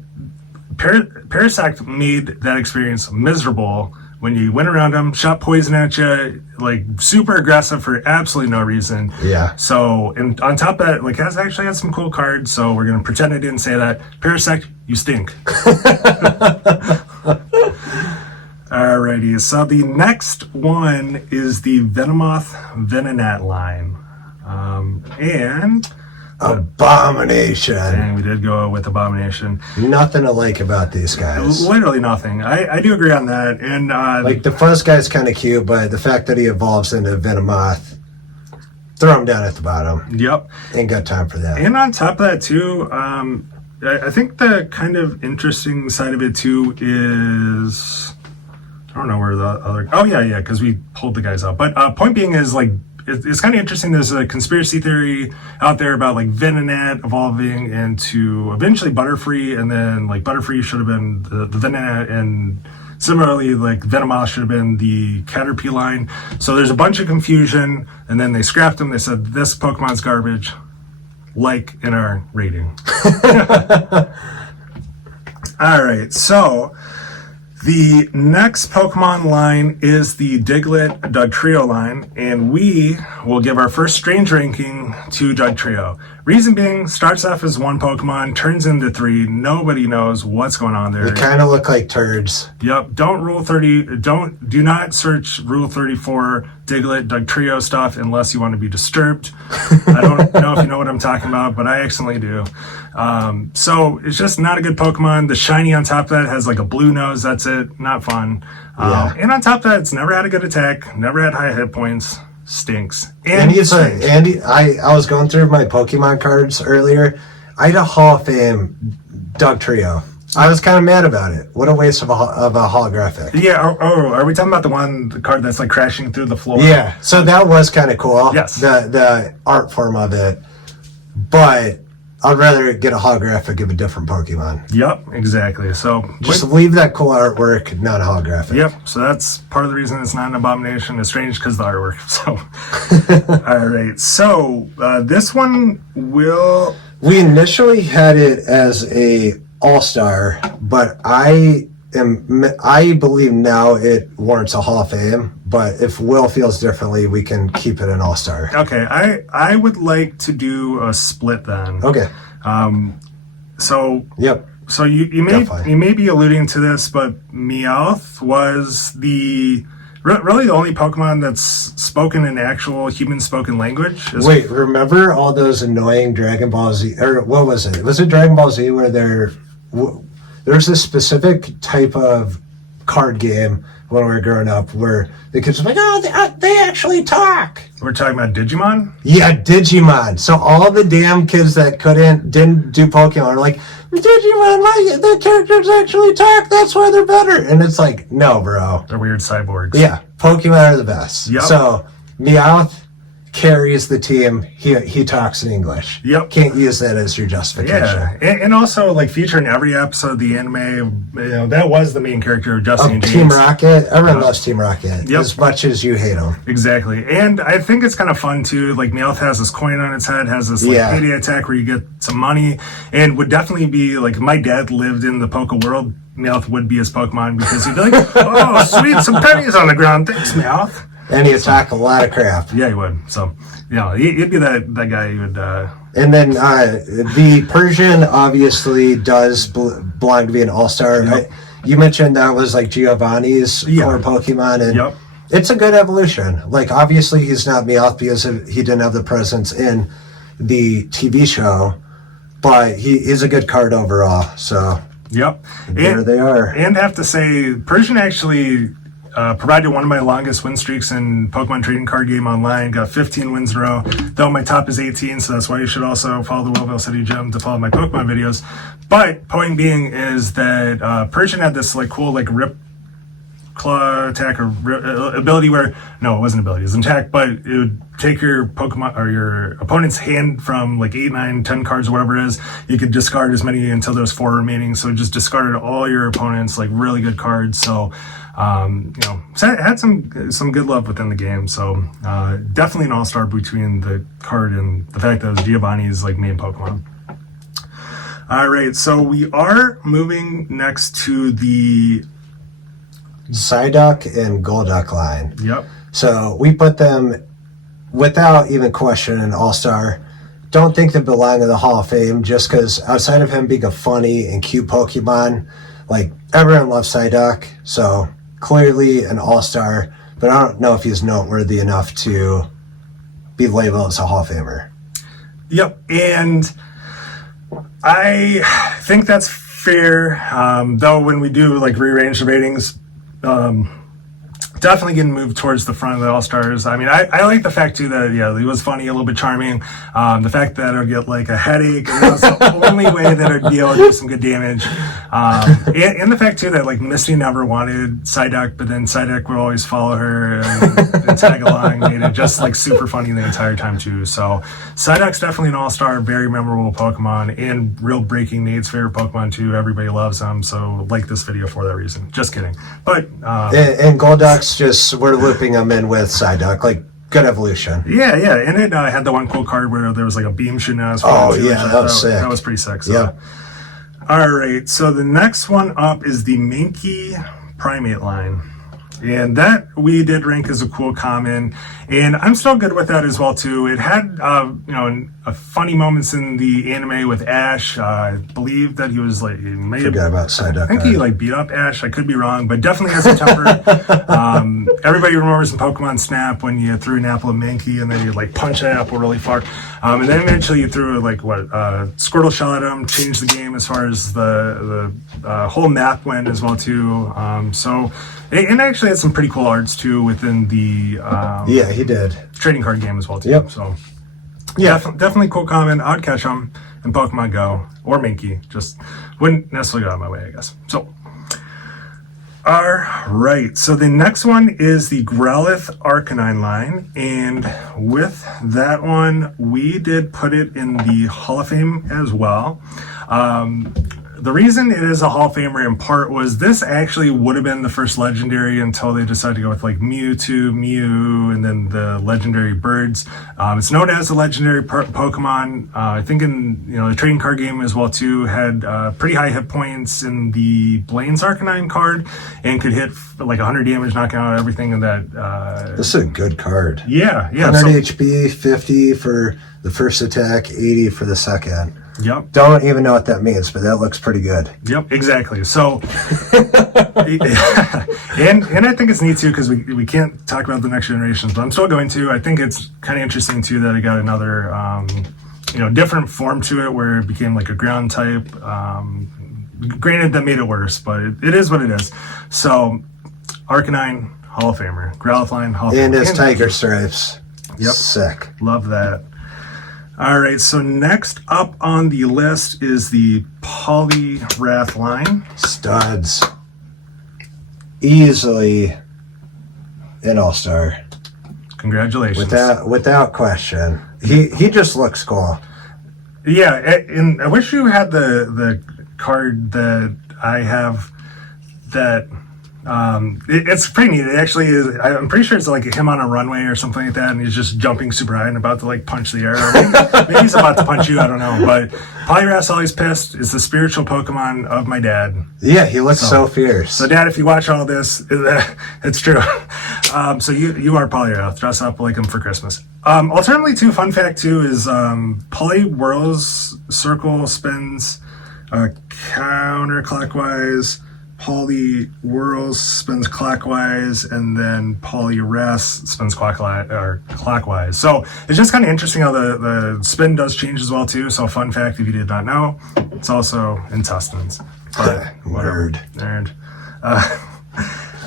Parasect made that experience miserable. When you went around him, shot poison at you, like super aggressive for absolutely no reason. Yeah. So, and on top of that, like, has actually had some cool cards. So we're gonna pretend I didn't say that. Parasect, you stink. Alrighty. So the next one is the Venomoth Line, and Abomination. Dang, we did go with Abomination. Nothing to like about these guys. Literally nothing. I do agree on that. And like the Fuzz guy's kind of cute, but the fact that he evolves into Venomoth, throw him down at the bottom. Yep. Ain't got time for that. And on top of that too, I think the kind of interesting side of it too is, I don't know where the other, oh yeah, because we pulled the guys out. But point being is like, it's kind of interesting. There's a conspiracy theory out there about like Venonat evolving into eventually Butterfree, and then like Butterfree should have been the Venonat, and similarly like Venomoth should have been the Caterpie line. So there's a bunch of confusion, and then they scrapped them. They said this Pokemon's garbage, like in our rating. All right, so the next Pokemon line is the Diglett Dugtrio line, and we will give our first strange ranking to Dugtrio. Reason being, starts off as one Pokemon, turns into three. Nobody knows what's going on there. They kind of look like turds. Yep. Do not search Rule 34 Diglett Dugtrio stuff unless you want to be disturbed. I don't know if you know what I'm talking about, but I accidentally do. So it's just not a good Pokemon. The shiny on top of that has like a blue nose. That's it. Not fun. And on top of that, it's never had a good attack, never had high hit points. Stinks. I was going through my Pokemon cards earlier. I had a Hall of Fame Dugtrio. I was kind of mad about it. What a waste of a holographic. Yeah. Are we talking about the card that's like crashing through the floor? Yeah. So that was kind of cool. Yes. The art form of it. But I'd rather get a holographic of a different Pokemon. Yep, exactly. So just leave that cool artwork, not a holographic. Yep. So that's part of the reason it's not an abomination. It's strange because the artwork. So, all right. So this one will. We initially had it as a All-Star, but I believe now it warrants a Hall of Fame. But if Will feels differently, we can keep it an All-Star. Okay, I would like to do a split then. Okay. So yep. So you may be alluding to this, but Meowth was really the only Pokemon that's spoken in actual human spoken language. Wait, remember all those annoying Dragon Ball Z, or what was it? Was it Dragon Ball Z where there's a specific type of card game when we were growing up where the kids were like, oh, they actually talk. We're talking about Digimon? Yeah, Digimon. So all the damn kids that didn't do Pokemon are like, Digimon, the characters actually talk, that's why they're better. And it's like, no, bro. They're weird cyborgs. Yeah, Pokemon are the best. Yep. So Meowth carries the team. He talks in English. Yep. Can't use that as your justification. Yeah, and also like featuring every episode of the anime, that was the main character of Justin James. Team Rocket. Everyone loves Team Rocket as much as you hate them. Exactly, and I think it's kind of fun too. Like Meowth has this coin on its head, has this like payday attack where you get some money, and would definitely be like if my dad lived in the Poke world, Meowth would be his Pokemon because he'd be like, oh sweet, some pennies on the ground, thanks Meowth. And he'd attack a lot of crap. Yeah, he would. So, he'd be that guy who would... And then the Persian obviously does belong to be an all-star. Yep. You mentioned that was like Giovanni's core Pokemon. And it's a good evolution. Like, obviously he's not Meowth because he didn't have the presence in the TV show. But he is a good card overall. So, there they are. And I have to say, Persian actually... provided one of my longest win streaks in Pokemon Trading Card Game Online. Got 15 wins in a row, though my top is 18, so that's why you should also follow the Willville City Gym to follow my Pokemon videos. But point being is that Persian had this like cool like rip claw attack or ability where no, it wasn't ability, it was an attack, but it would take your Pokemon or your opponent's hand from like 8, 9, 10 cards or whatever it is. You could discard as many until there was 4 remaining, so it just discarded all your opponent's like really good cards. So so it had some good love within the game. So definitely an all-star between the card and the fact that it was Giovanni's like main Pokemon. All right, so we are moving next to the Psyduck and Golduck line. Yep. So we put them without even question an all-star. Don't think they belong in the Hall of Fame just because outside of him being a funny and cute Pokemon, like everyone loves Psyduck, so clearly an all-star, but I don't know if he's noteworthy enough to be labeled as a Hall of Famer. Yep, and I think that's fair, though when we do like rearrange the ratings, definitely getting moved towards the front of the All-Stars. I mean, I like the fact, too, that, yeah, he was funny, a little bit charming. The fact that it'll get, like, a headache, and that's the only way that it'd be able to do some good damage. And the fact, too, that, like, Misty never wanted Psyduck, but then Psyduck would always follow her and tag along, made it just, like, super funny the entire time, too. So, Psyduck's definitely an All-Star, very memorable Pokemon, and real breaking Nate's favorite Pokemon, too. Everybody loves him, so like this video for that reason. Just kidding. But, and Golduck's just, we're looping them in with Psyduck, like, good evolution. Yeah, and it had the one cool card where there was like a beam shooting at us. Oh, yeah, that was sick. That was pretty sick. So. Yeah. All right, so the next one up is the Mankey Primape Line. And that we did rank as a cool common, and I'm still good with that as well too. It had funny moments in the anime with Ash. I believe that he was like forgot about Psyduck. I think he like beat up Ash. I could be wrong, but definitely has a temper. Everybody remembers in Pokemon Snap when you threw an apple at Mankey and then you like punch that apple really far, and then eventually you threw like Squirtle shell at him, changed the game as far as the whole map went as well too. And actually had some pretty cool arts too within the yeah, he did trading card game as well too. Yep. So yeah, definitely cool comment. I'd catch them in Pokemon Go or Mankey. Just wouldn't necessarily go out of my way, I guess. So all right. So the next one is the Growlithe Arcanine line, and with that one, we did put it in the Hall of Fame as well. The reason it is a Hall of Famer in part was this actually would have been the first legendary until they decided to go with like Mewtwo, Mew, and then the legendary birds. It's known as a legendary Pokemon. I think in the trading card game as well too, had pretty high hit points in the Blaine's Arcanine card and could hit like 100 damage, knocking out everything in that. This is a good card. Yeah. 100 HP, 50 for the first attack, 80 for the second. Yep. Don't even know what that means, but that looks pretty good. Yep, exactly. So, and I think it's neat too because we can't talk about the next generations, but I'm still going to. I think it's kind of interesting too that it got another different form to it where it became like a ground type. Granted, that made it worse, but it is what it is. So, Arcanine, Hall of Famer. Growlithe Line, Hall of Famer. And his tiger stripes. Yep. Sick. Love that. All right, so next up on the list is the Poliwrath Line. Studs. Easily an all-star. Congratulations. Without question. He just looks cool. Yeah, and I wish you had the card that I have that... it's pretty neat. It actually is. I'm pretty sure it's like him on a runway or something like that, and he's just jumping super high and about to like punch the air. Maybe he's about to punch you. I don't know. But Poliwrath's always pissed. Is the spiritual Pokemon of my dad. Yeah, he looks so fierce. So, Dad, if you watch all this, it's true. So you are Poliwrath. Dress up like him for Christmas. Alternatively, too, fun fact too is Poliwhirl's circle spins counterclockwise. Poliwhirl spins clockwise, and then Poliwrath spins clockwise. So it's just kind of interesting how the spin does change as well too. So fun fact, if you did not know, it's also intestines. Word. Nerd. All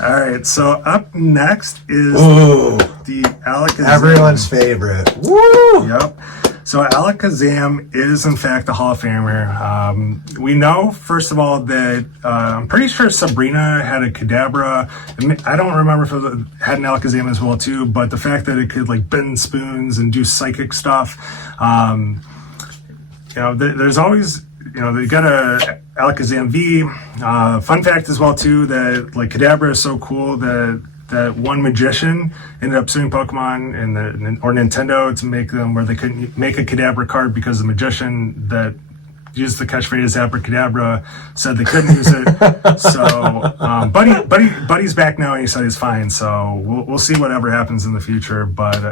right, so up next is the Alakazam. Everyone's favorite. Woo! Yep. So Alakazam is in fact a Hall of Famer. We know, first of all, that I'm pretty sure Sabrina had a Kadabra. I don't remember if it had an Alakazam as well too, but the fact that it could like bend spoons and do psychic stuff, there's always, they got a Alakazam V. Fun fact as well too that like Kadabra is so cool that one magician ended up suing Pokemon or Nintendo to make them where they couldn't make a Kadabra card because the magician that used the catchphrase Abracadabra said they couldn't use it. So Buddy's back now and he said he's fine. So we'll see whatever happens in the future. But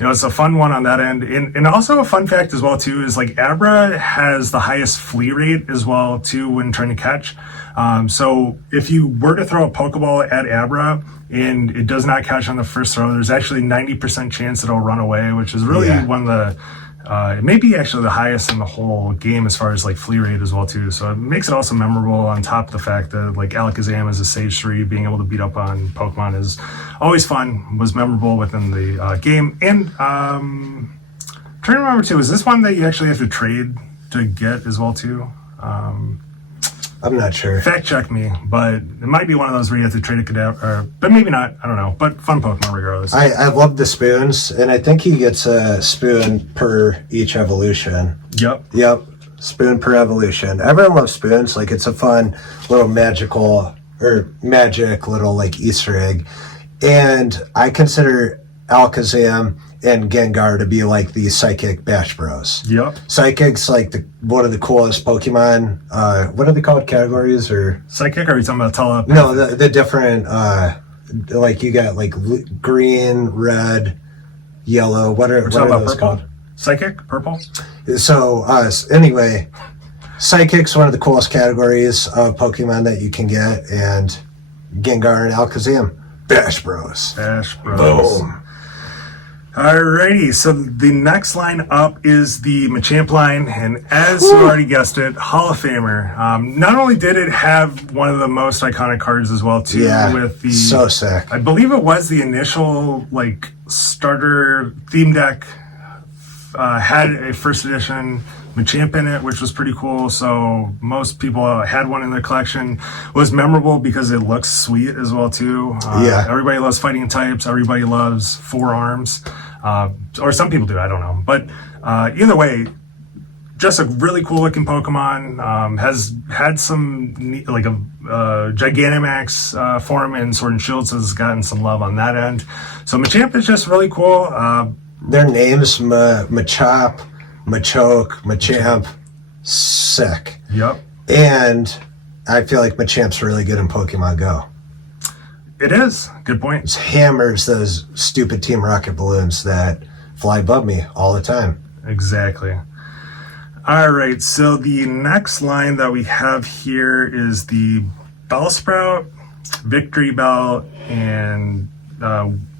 it's a fun one on that end. And also a fun fact as well too is like Abra has the highest flee rate as well too when trying to catch. So if you were to throw a Pokeball at Abra and it does not catch on the first throw, there's actually 90% chance it'll run away, which is really one of the It may be actually the highest in the whole game as far as like flea rate as well too. So it makes it also memorable on top of the fact that like Alakazam as a Stage 3, being able to beat up on Pokemon is always fun, was memorable within the game. And trying to remember too, is this one that you actually have to trade to get as well too? I'm not sure. Fact check me, but it might be one of those where you have to trade a cadaver, but maybe not. I don't know. But fun Pokemon regardless. I love the spoons, and I think he gets a spoon per each evolution. Yep. Spoon per evolution. Everyone loves spoons. Like, it's a fun little magic little like Easter egg. And I consider Alakazam and Gengar to be like the Psychic Bash Bros. Yep. Psychic's like one of the coolest Pokemon. What are they called? Categories or Psychic? Or are you talking about Telepathy? No, the different. Like you got like green, red, yellow. What are those called? Psychic, purple. So anyway, Psychic's one of the coolest categories of Pokemon that you can get, and Gengar and Alakazam, Bash Bros. Bash Bros. Boom. Alrighty, so the next line up is the Machamp line, and as you already guessed it, Hall of Famer. Not only did it have one of the most iconic cards as well, too, with the so sick. I believe it was the initial like starter theme deck had a first edition Machamp in it, which was pretty cool. So most people had one in their collection. It was memorable because it looks sweet as well too. Everybody loves fighting types. Everybody loves forearms, or some people do. I don't know, but either way, just a really cool looking Pokemon. Has had some like a Gigantamax form in Sword and Shield, so has gotten some love on that end. So Machamp is just really cool. Their names, Machop, Machoke, Machamp, sick. Yep. And I feel like Machamp's really good in Pokemon Go. It is. Good point. It hammers those stupid Team Rocket balloons that fly above me all the time. Exactly. All right, so the next line that we have here is the Bellsprout, Victreebell, and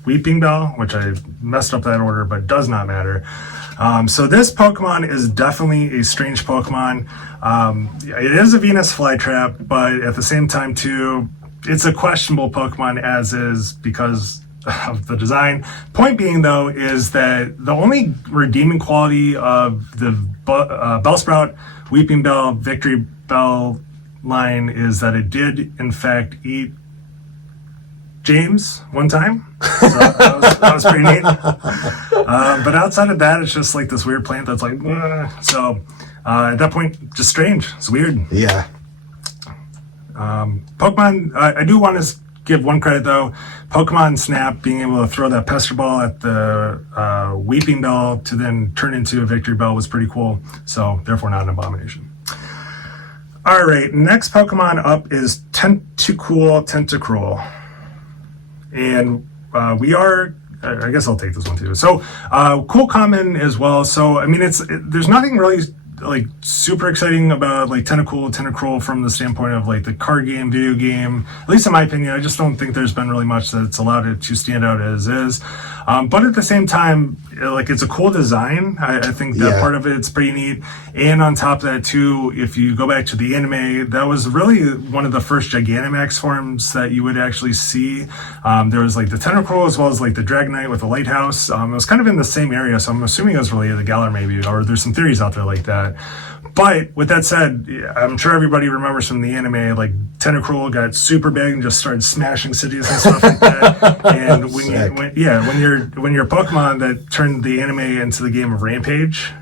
Weeping Bell, which I messed up that order, but does not matter. So this Pokemon is definitely a strange Pokemon. It is a Venus flytrap, but at the same time too, it's a questionable Pokemon as is because of the design. Point being though is that the only redeeming quality of the Bellsprout, Weeping Bell, Victreebell line is that it did in fact eat James one time. So that was pretty neat. But outside of that, it's just like this weird plant that's like, so at that point, just strange. It's weird. Yeah. Pokemon, I do want to give one credit though. Pokemon Snap being able to throw that Pester Ball at the Weeping Bell to then turn into a Victreebell was pretty cool. So therefore not an abomination. All right, next Pokemon up is Tentacruel. And we are, I guess I'll take this one too. So cool common as well. So I mean, there's nothing really like super exciting about like Tentacruel from the standpoint of like the card game, video game. At least in my opinion, I just don't think there's been really much that's allowed it to stand out as is. But at the same time, like it's a cool design. I think that part of it's pretty neat. And on top of that too, if you go back to the anime, that was really one of the first Gigantamax forms that you would actually see. There was like the Tentacruel as well as like the Dragonite with the lighthouse. It was kind of in the same area, so I'm assuming it was related to Galar maybe, or there's some theories out there like that. But with that said, I'm sure everybody remembers from the anime, like Tentacruel got super big and just started smashing cities and stuff like that. And when you're a Pokemon that turned the anime into the game of Rampage,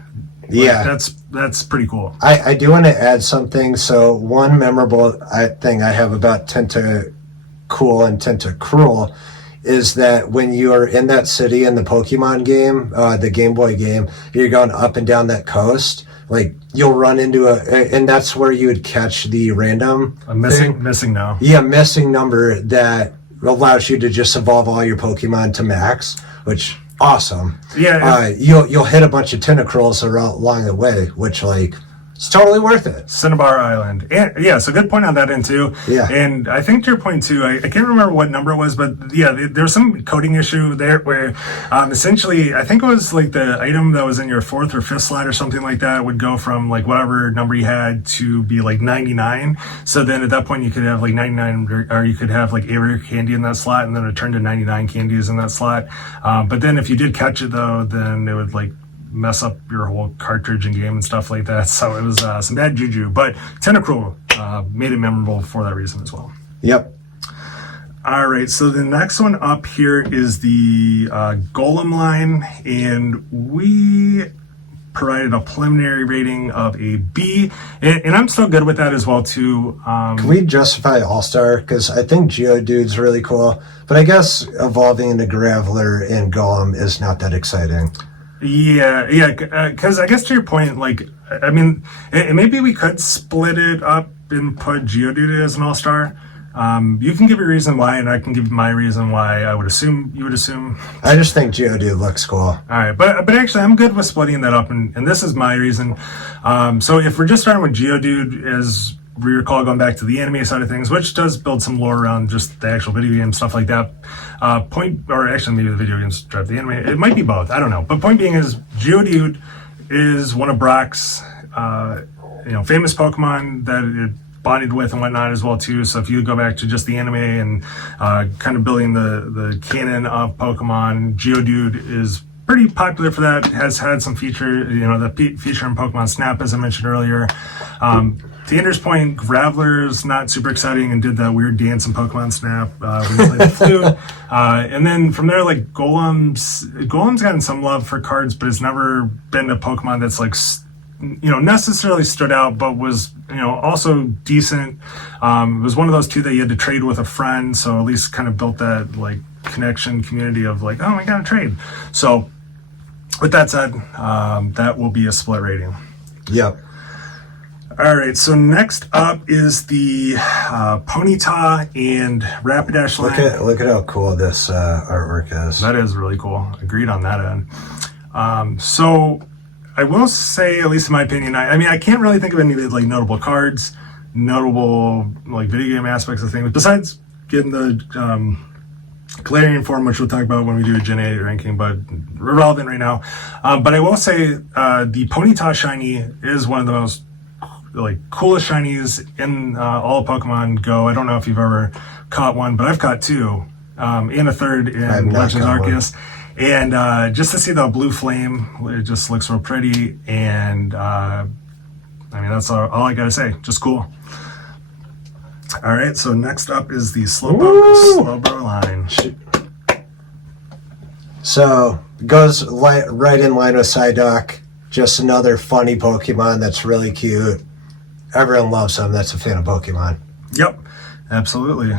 that's pretty cool. I do want to add something. So one memorable thing I have about Tentacruel and Tentacruel is that when you're in that city in the Pokemon game, the Game Boy game, you're going up and down that coast. Like you'll run into and that's where you would catch the random missing now. Yeah, missing number that allows you to just evolve all your Pokemon to max, which awesome. Yeah. You'll hit a bunch of Tentacruels along the way, which like It's totally worth it. Cinnabar Island. And, yeah, so good point on that end, too. Yeah. And I think to your point, too, I can't remember what number it was, but, yeah, there's some coding issue there where essentially, I think it was like the item that was in your 4th or 5th slot or something like that would go from, like, whatever number you had to be, like, 99. So then at that point, you could have, like, 99, or you could have, like, a rare candy in that slot, and then it turned to 99 candies in that slot. But then if you did catch it, though, then it would, like, mess up your whole cartridge and game and stuff like that. So it was some bad juju, but Tentacruel made it memorable for that reason as well. Yep. All right, so the next one up here is the Golem Line, and we provided a preliminary rating of a B, and I'm still good with that as well too. Can we justify All-Star? Because I think Geodude's really cool, but I guess evolving into Graveler and Golem is not that exciting. Yeah, because I guess to your point, like, I mean, maybe we could split it up and put Geodude as an all-star. You can give your reason why, and I can give my reason why. I would assume you would assume. I just think Geodude looks cool. All right, but actually, I'm good with splitting that up, and this is my reason. So if we're just starting with Geodude, as we recall going back to the anime side of things, which does build some lore around just the actual video game stuff like that. Or actually maybe the video games drive the anime. It might be both. I don't know. But point being is Geodude is one of Brock's, famous Pokemon that it bonded with and whatnot as well too. So if you go back to just the anime and kind of building the canon of Pokemon, Geodude is pretty popular for that. Has had some feature, the feature in Pokemon Snap, as I mentioned earlier. To Andrew's point, Graveler's not super exciting and did that weird dance in Pokemon Snap when you played the flute. And then from there, like Golem's gotten some love for cards, but it's never been a Pokemon that's like, necessarily stood out, but was, also decent. It was one of those two that you had to trade with a friend, so at least kind of built that like connection community of like, oh, we got to trade. So with that said, that will be a split rating. Yep. All right, so next up is the Ponyta and Rapidash Line. Look at how cool this artwork is. That is really cool. Agreed on that end. So I will say, at least in my opinion, I can't really think of any like notable cards, notable like video game aspects of things, besides getting the Galarian form, which we'll talk about when we do a Gen 8 ranking, but irrelevant right now. But I will say the Ponyta shiny is one of the most like coolest shinies in all of Pokemon Go. I don't know if you've ever caught one, but I've caught two, and a third in Legends Arceus. And just to see the blue flame, it just looks real pretty. And that's all I gotta say. Just cool. All right, so next up is the Slowpoke Line. So goes right in line with Psyduck. Just another funny Pokemon that's really cute. Everyone loves him that's a fan of Pokemon. Yep, absolutely.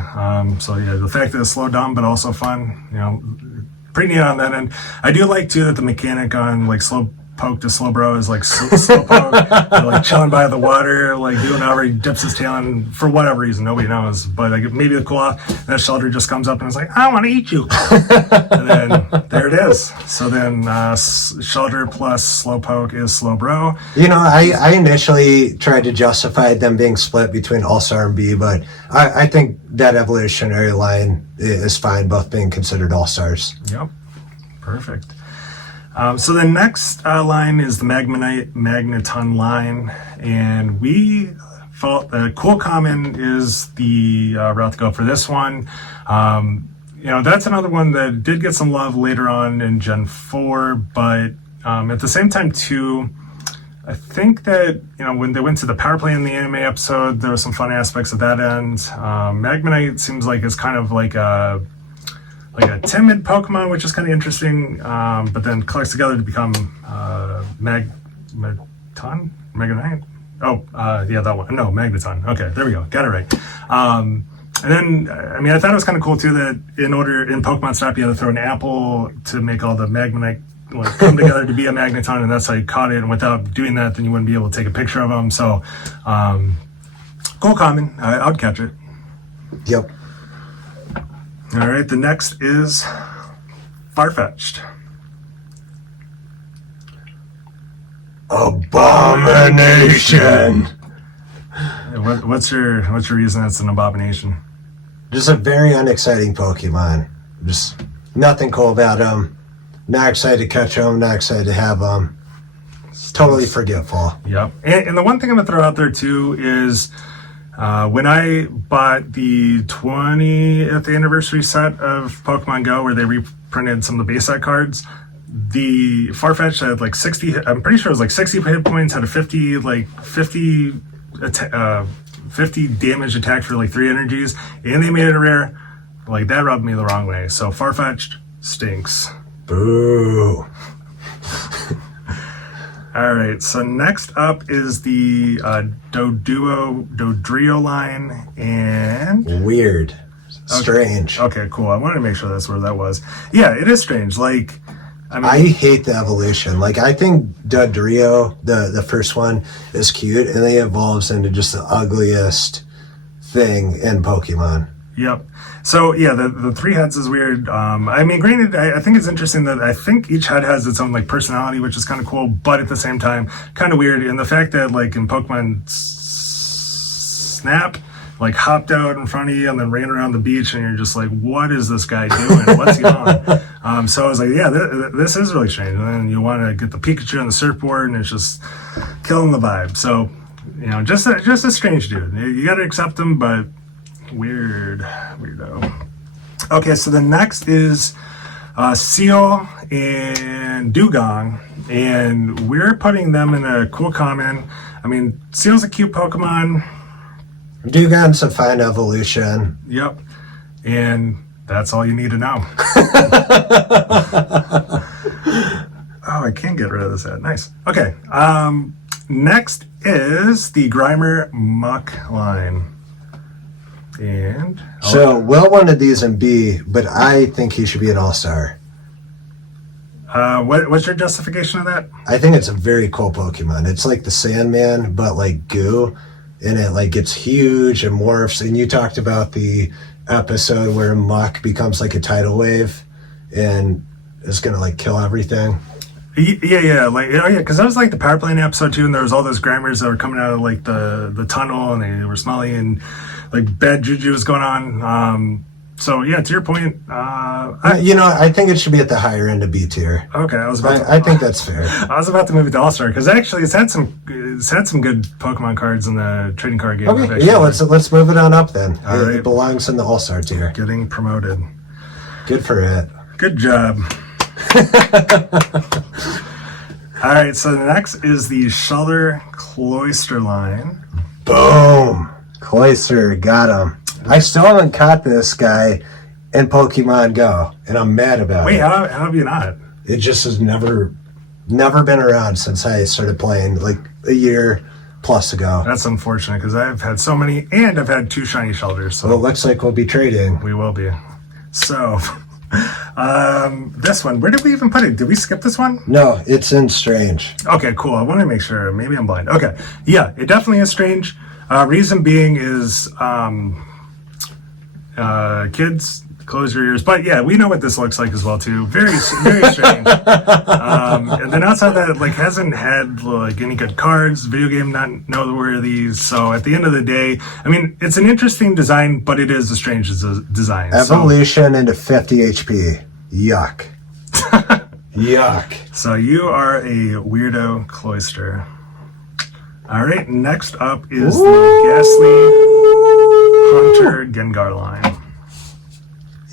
So yeah, the fact that it's slowed down but also fun, pretty neat on that end. I do like too that the mechanic on like Slowpoke to Slowbro is like Slowpoke, like chilling by the water, like doing whatever. He dips his tail in for whatever reason, nobody knows. But like maybe the cool off, that Shelter just comes up and is like, I want to eat you, and then there it is. So then Shelter plus Slowpoke is Slowbro. I initially tried to justify them being split between All-Star and B, but I think that evolutionary line is fine, both being considered All-Stars. Yep, perfect. So the next line is the Magneton Line, and we felt that Cool Common is the route to go for this one. That's another one that did get some love later on in Gen 4, but at the same time too, I think that, when they went to the power play in the anime episode, there were some fun aspects of that end. Magnemite seems like it's kind of like a timid Pokemon, which is kind of interesting, but then collects together to become Magneton? Magnetite? Oh, yeah, that one. No, Magneton. Okay, there we go. Got it right. And then, I thought it was kind of cool, too, that in Pokemon Snap, you had to throw an apple to make all the Magnemite come together to be a Magneton, and that's how you caught it. And without doing that, then you wouldn't be able to take a picture of them. So, cool common. I would catch it. Yep. All right, the next is Farfetch'd. Abomination. What's your reason it's an abomination? Just a very unexciting Pokemon. Just nothing cool about him. Not excited to catch him. Not excited to have him. Totally forgetful. Yep. And the one thing I'm going to throw out there, too, is when I bought the 20th anniversary set of Pokemon Go, where they reprinted some of the base set cards, the Farfetch'd had like 60, I'm pretty sure it was like 60 hit points, had a 50 damage attack for like 3 energies, and they made it a rare. Like, that rubbed me the wrong way. So Farfetch'd stinks. Boo. All right, so next up is the Dugtrio Line, and... Weird. Strange. Okay, cool. I wanted to make sure that's where that was. Yeah, it is strange. Like, I hate the evolution. Like, I think Dugtrio, the first one, is cute, and then it evolves into just the ugliest thing in Pokemon. Yep. So, yeah, the 3 heads is weird. Granted, I think it's interesting that I think each head has its own, like, personality, which is kind of cool, but at the same time, kind of weird. And the fact that, like, in Pokemon Snap, like, hopped out in front of you and then ran around the beach, and you're just like, what is this guy doing? What's he on? So I was like, yeah, this is really strange. And then you want to get the Pikachu on the surfboard, and it's just killing the vibe. So, you know, just a strange dude. You got to accept him, but... Weirdo. Okay, so the next is Seal and Dugong, and we're putting them in a cool common. I mean, Seal's a cute Pokemon. Dugong's a fine evolution. Yep, and that's all you need to know. Oh, I can't get rid of this ad. Nice. Okay, next is the Grimer Muk Line. And so Will wanted these in B, but I think he should be an all-star. What's your justification of that? I think it's a very cool Pokemon. It's like the Sandman, but like goo, and it like gets huge and morphs. And you talked about the episode where Muk becomes like a tidal wave and is gonna like kill everything. Yeah, because that was like the power plant episode too, and there was all those Grimers that were coming out of like the tunnel, and they were smelly, and like bad juju was going on. So yeah, to your point, I think it should be at the higher end of B tier. Okay, I think that's fair. I was about to move it to All Star because actually it's had some good Pokemon cards in the trading card game. Okay, yeah, let's move it on up then. All right. It belongs in the All Star tier. Getting promoted. Good for it. Good job. All right, so the next is the Shelter Cloyster Line. Boom. Cloyster, got him. I still haven't caught this guy in Pokemon Go, and I'm mad about it. Wait, how have you not? It just has never been around since I started playing, like a year plus ago. That's unfortunate, because I've had so many, and I've had 2 shiny Shelters. So well, it looks like we'll be trading. We will be. So, this one, where did we even put it? Did we skip this one? No, it's in Strange. Okay, cool. I want to make sure. Maybe I'm blind. Okay. Yeah, it definitely is Strange. Reason being is, kids, close your ears. But yeah, we know what this looks like as well too. Very, very strange. And then outside that, like, hasn't had like any good cards. Video game not noteworthy. So at the end of the day, I mean, it's an interesting design, but it is a strange design. Evolution into 50 HP. Yuck. Yuck. So you are a weirdo Cloyster. All right, next up is the Ghastly Hunter Gengar Line.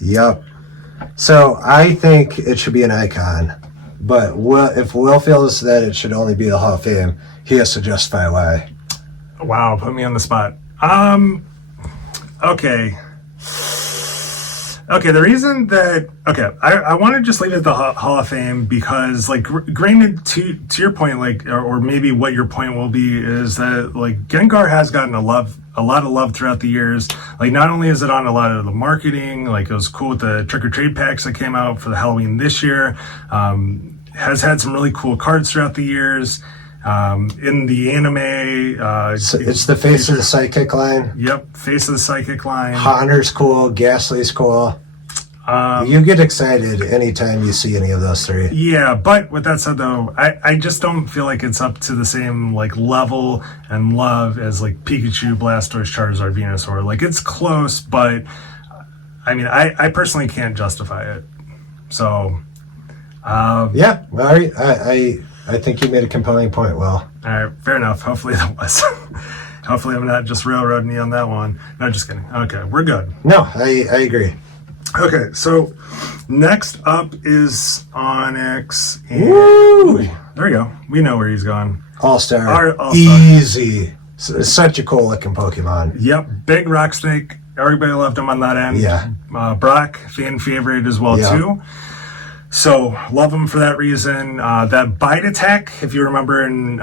Yep. So I think it should be an icon, but if Will feels that it should only be the Hall of Fame, he has to justify why. Wow, put me on the spot. Okay. Okay, the reason that... Okay, I want to just leave it at the Hall of Fame because, like, granted, to your point, like, or maybe what your point will be is that, like, Gengar has gotten a lot of love throughout the years. Like, not only is it on a lot of the marketing, like, it was cool with the trick-or-treat packs that came out for the Halloween this year, has had some really cool cards throughout the years. In the anime... it's the face of the Psychic line? Yep, face of the Psychic line. Haunter's cool, Ghastly's cool. You get excited anytime you see any of those three. Yeah, but with that said, though, I just don't feel like it's up to the same like level and love as like Pikachu, Blastoise, Charizard, Venusaur. Like it's close, but I mean, I personally can't justify it. So, yeah, well, I think you made a compelling point. Well, all right, fair enough. Hopefully that was. Hopefully I'm not just railroading you on that one. No, just kidding. Okay, we're good. No, I agree. Okay, so next up is Onyx. And Woo! There we go. We know where he's going. All-Star. All-Star. Easy. Such a cool looking Pokemon. Yep, big rock snake. Everybody loved him on that end. Yeah. Brock, fan favorite as well, too. So, love him for that reason. That bite attack, if you remember in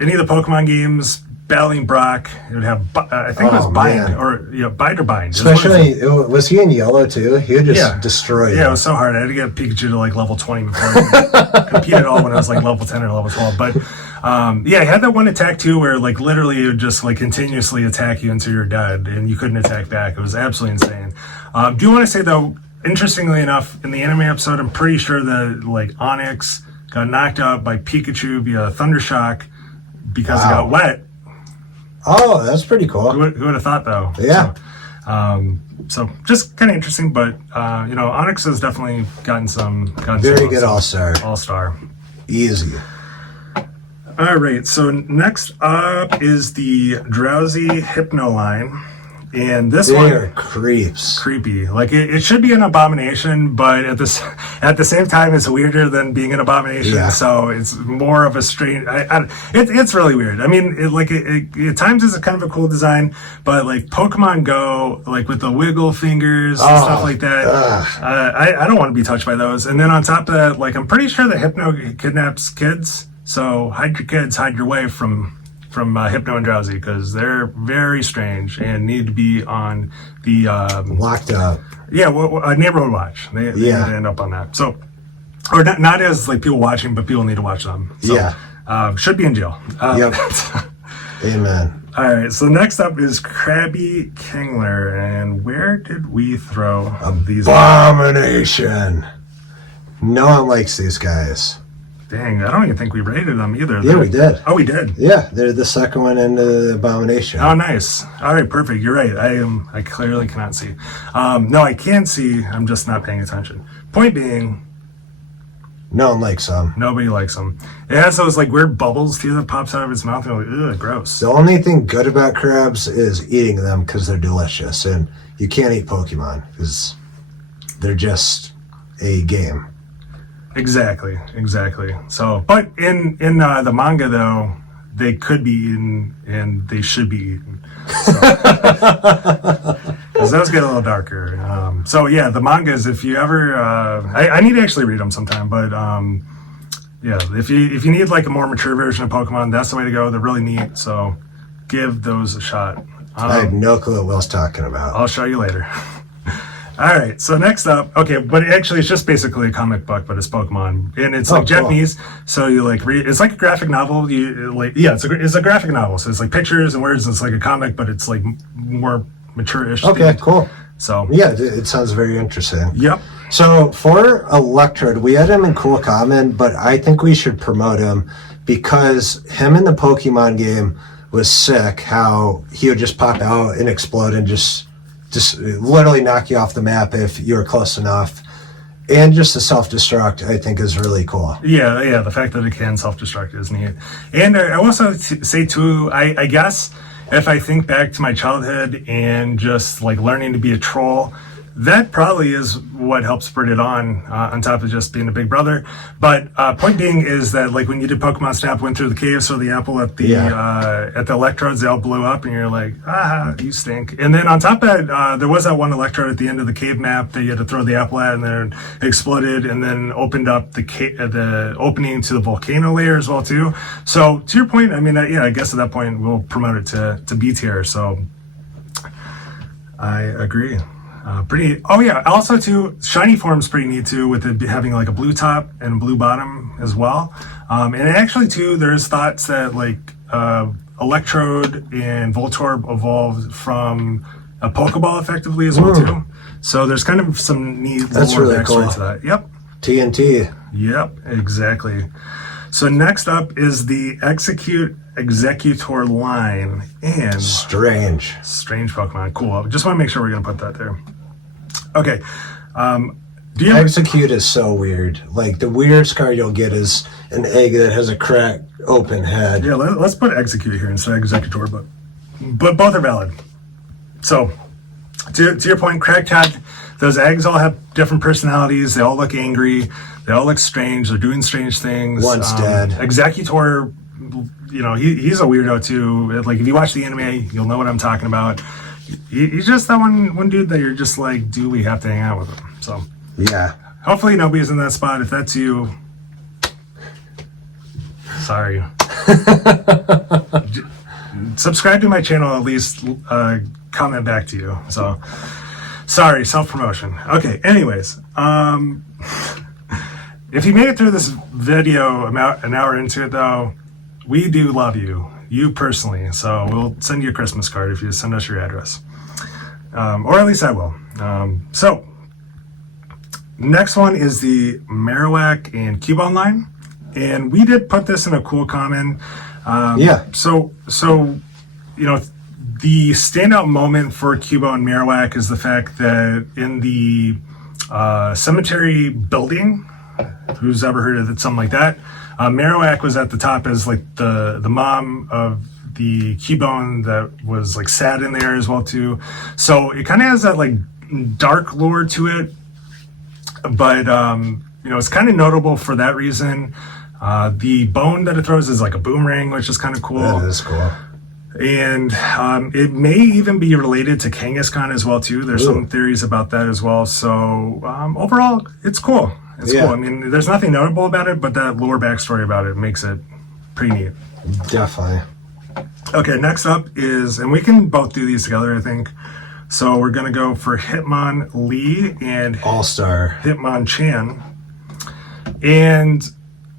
any of the Pokemon games, battling Brock, it would have, I think it was bind, or bite or bind. Especially, was he in yellow too? He would just destroy you. Yeah, it was so hard. I had to get Pikachu to like level 20 before I compete at all when I was like level 10 or level 12. But yeah, he had that one attack too where like literally it would just like continuously attack you until you're dead and you couldn't attack back. It was absolutely insane. Do want to say though, interestingly enough, in the anime episode, I'm pretty sure that like Onyx got knocked out by Pikachu via Thunder Shock because it got wet. Oh, that's pretty cool. Who would have thought, though? Yeah. So just kind of interesting, but Onyx has definitely gotten very good all-star. All-star. Easy. All right. So next up is the Drowsy Hypno Line. And this one are creeps. Creepy. Like it should be an abomination, but at the same time, it's weirder than being an abomination. Yeah. So it's more of a strange. It's really weird. I mean, at times it's a kind of a cool design, but like Pokemon Go, like with the wiggle fingers and stuff like that, I don't want to be touched by those. And then on top of that, like I'm pretty sure that Hypno kidnaps kids. So hide your kids, hide your way from Hypno and Drowsy because they're very strange and need to be on the locked up. Yeah, neighborhood watch. They need to end up on that. So, or not as like people watching, but people need to watch them. So, should be in jail. Yep. Amen. All right. So next up is Krabby Kingler, and where did we throw these? Abomination. No one likes these guys. Dang, I don't even think we rated them either. Yeah, we did. Oh, we did? Yeah, they're the second one in the Abomination. Oh, nice. All right, perfect. You're right. I clearly cannot see. No, I can see. I'm just not paying attention. Point being, no one likes them. Nobody likes them. It has those like weird bubbles too that pops out of its mouth. And you're like, ugh, gross. The only thing good about crabs is eating them because they're delicious. And you can't eat Pokemon because they're just a game. Exactly. So, but in the manga though, they could be eaten and they should be eaten. Because those get a little darker. So yeah, the mangas. If you ever, I need to actually read them sometime. But yeah, if you need like a more mature version of Pokemon, that's the way to go. They're really neat. So give those a shot. I have no clue what Will's talking about. I'll show you later. All right, so next up, okay, but actually it's just basically a comic book, but it's Pokemon, and it's like Japanese. Cool. So you like read. It's like a graphic novel. It's a graphic novel. So it's like pictures and words. And it's like a comic, but it's like more mature-ish. Okay, cool. So yeah, it sounds very interesting. Yep. So for Electrode, we had him in Cool Common, but I think we should promote him because him in the Pokemon game was sick. How he would just pop out and explode and just literally knock you off the map if you're close enough. And just the self-destruct, I think, is really cool. Yeah, the fact that it can self-destruct is neat. And I also say, too, I guess, if I think back to my childhood and just, like, learning to be a troll, that probably is what helped spread it on top of just being a big brother. But point being is that like when you did Pokemon Snap, went through the cave, so the apple at the electrodes, they all blew up, and you're like, you stink. And then on top of that, there was that one electrode at the end of the cave map that you had to throw the apple at, and then it exploded, and then opened up the opening to the volcano layer as well too. So to your point, I mean, I guess at that point we'll promote it to B tier. So I agree. Pretty. Oh yeah. Also, too, shiny form's pretty neat too, with it having like a blue top and a blue bottom as well. And actually, too, there's thoughts that like Electrode and Voltorb evolved from a Pokeball effectively as well too. So there's kind of some neat That's lore really backstory cool. to that. Yep. TNT. Yep, exactly. So next up is the Executor Line and Strange Pokemon. Cool. Just want to make sure we're going to put that there. Okay. Do you Execute is so weird. Like, the weirdest card you'll get is an egg that has a cracked open head. Yeah, let's put Execute here instead of Executor, but both are valid. So, to your point, cracked head, those eggs all have different personalities. They all look angry. They all look strange. They're doing strange things. One's dead. Executor, you know, he's a weirdo too. Like, if you watch the anime, you'll know what I'm talking about. He's just that one dude that you're just like, do we have to hang out with him? So, Yeah. hopefully nobody's in that spot. If that's you, sorry. Subscribe to my channel, at least comment back to you. So, sorry, self-promotion. Okay, anyways. If you made it through this video about an hour into it, though, we do love you personally. So we'll send you a Christmas card if you send us your address. Or at least I will. So, next one is the Marowak and Cubone line. And we did put this in a cool comment. So, you know, the standout moment for Cubone and Marowak is the fact that in the cemetery building, who's ever heard of it, something like that, Marowak was at the top as like the mom of the Cubone that was like sad in there as well too. So it kind of has that like dark lore to it, but you know, it's kind of notable for that reason. The bone that it throws is like a boomerang, which is kind of cool. That is cool. And it may even be related to Kangaskhan as well too. There's some theories about that as well. So overall, it's cool. It's cool. I mean, there's nothing notable about it, but that lore backstory about it makes it pretty neat. Definitely. Okay, next up is, and we can both do these together, I think. So we're going to go for Hitmonlee and All-Star. Hitmonchan. And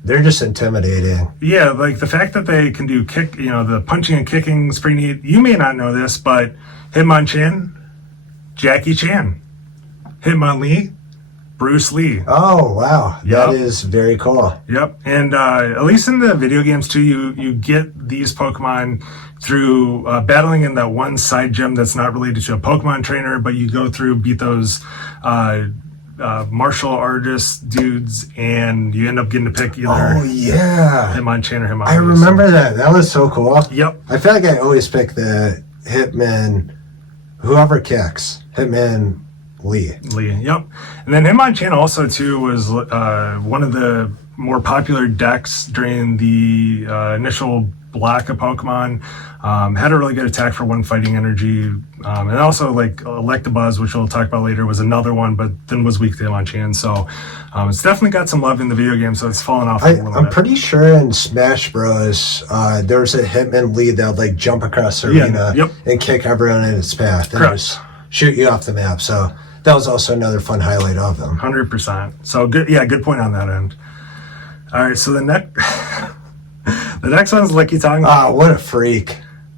they're just intimidating. yeah, like the fact that they can do kick, you know, the punching and kicking is pretty neat. You may not know this, but Hitmonchan, Jackie Chan. Hitmonlee, Bruce Lee. Oh, wow. Yep. That is very cool. Yep, and at least in the video games too, you get these Pokemon through battling in that one side gym that's not related to a Pokemon trainer, but you go through, beat those martial artist dudes, and you end up getting to pick either Hitmonchan or Hitmonlee. I remember that. That was so cool. Yep. I feel like I always pick the Hitman, whoever kicks. Hitman Lee. Yep. And then Hitmonchan also too was one of the more popular decks during the initial block of Pokemon. Had a really good attack for one fighting energy. And also like Electabuzz, which we'll talk about later, was another one, but then was weak to Hitmonchan. So it's definitely got some love in the video game, so it's fallen off a little bit. I'm pretty sure in Smash Bros, there was a Hitman Lee that would like jump across the arena and kick everyone in its path and just shoot you off the map. So that was also another fun highlight of them. 100%. So good, yeah, good point on that end. All right, so the next one's Licky Tongue. Ah, what a freak!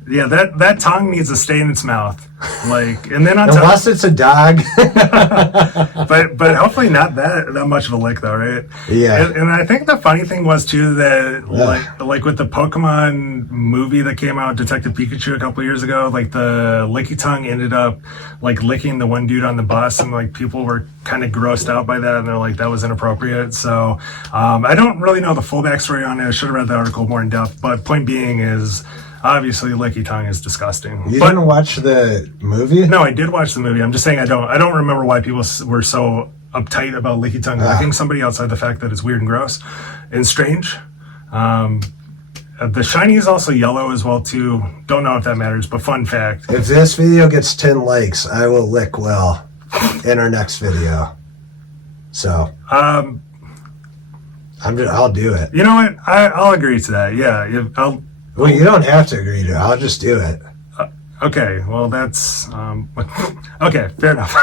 Yeah, that tongue needs to stay in its mouth, like, and then on unless it's a dog. but hopefully not that much of a lick though, right? Yeah. And I think the funny thing was too that like with the Pokemon movie that came out, Detective Pikachu, a couple years ago, like the Licky Tongue ended up like licking the one dude on the bus, and like people were kind of grossed out by that, and they're like, that was inappropriate. So I don't really know the full backstory on it. I should have read the article more in depth, but point being is, obviously, Licky Tongue is disgusting. You didn't watch the movie? No, I did watch the movie. I'm just saying I don't remember why people were so uptight about Licky Tongue. I think somebody outside the fact that it's weird and gross and strange. The shiny is also yellow as well too. Don't know if that matters, but fun fact. If this video gets 10 likes, I will lick Will in our next video. So I'll do it. You know what? I'll agree to that. Yeah, Well, you don't have to agree to it. I'll just do it. Okay, well, that's... okay, fair enough.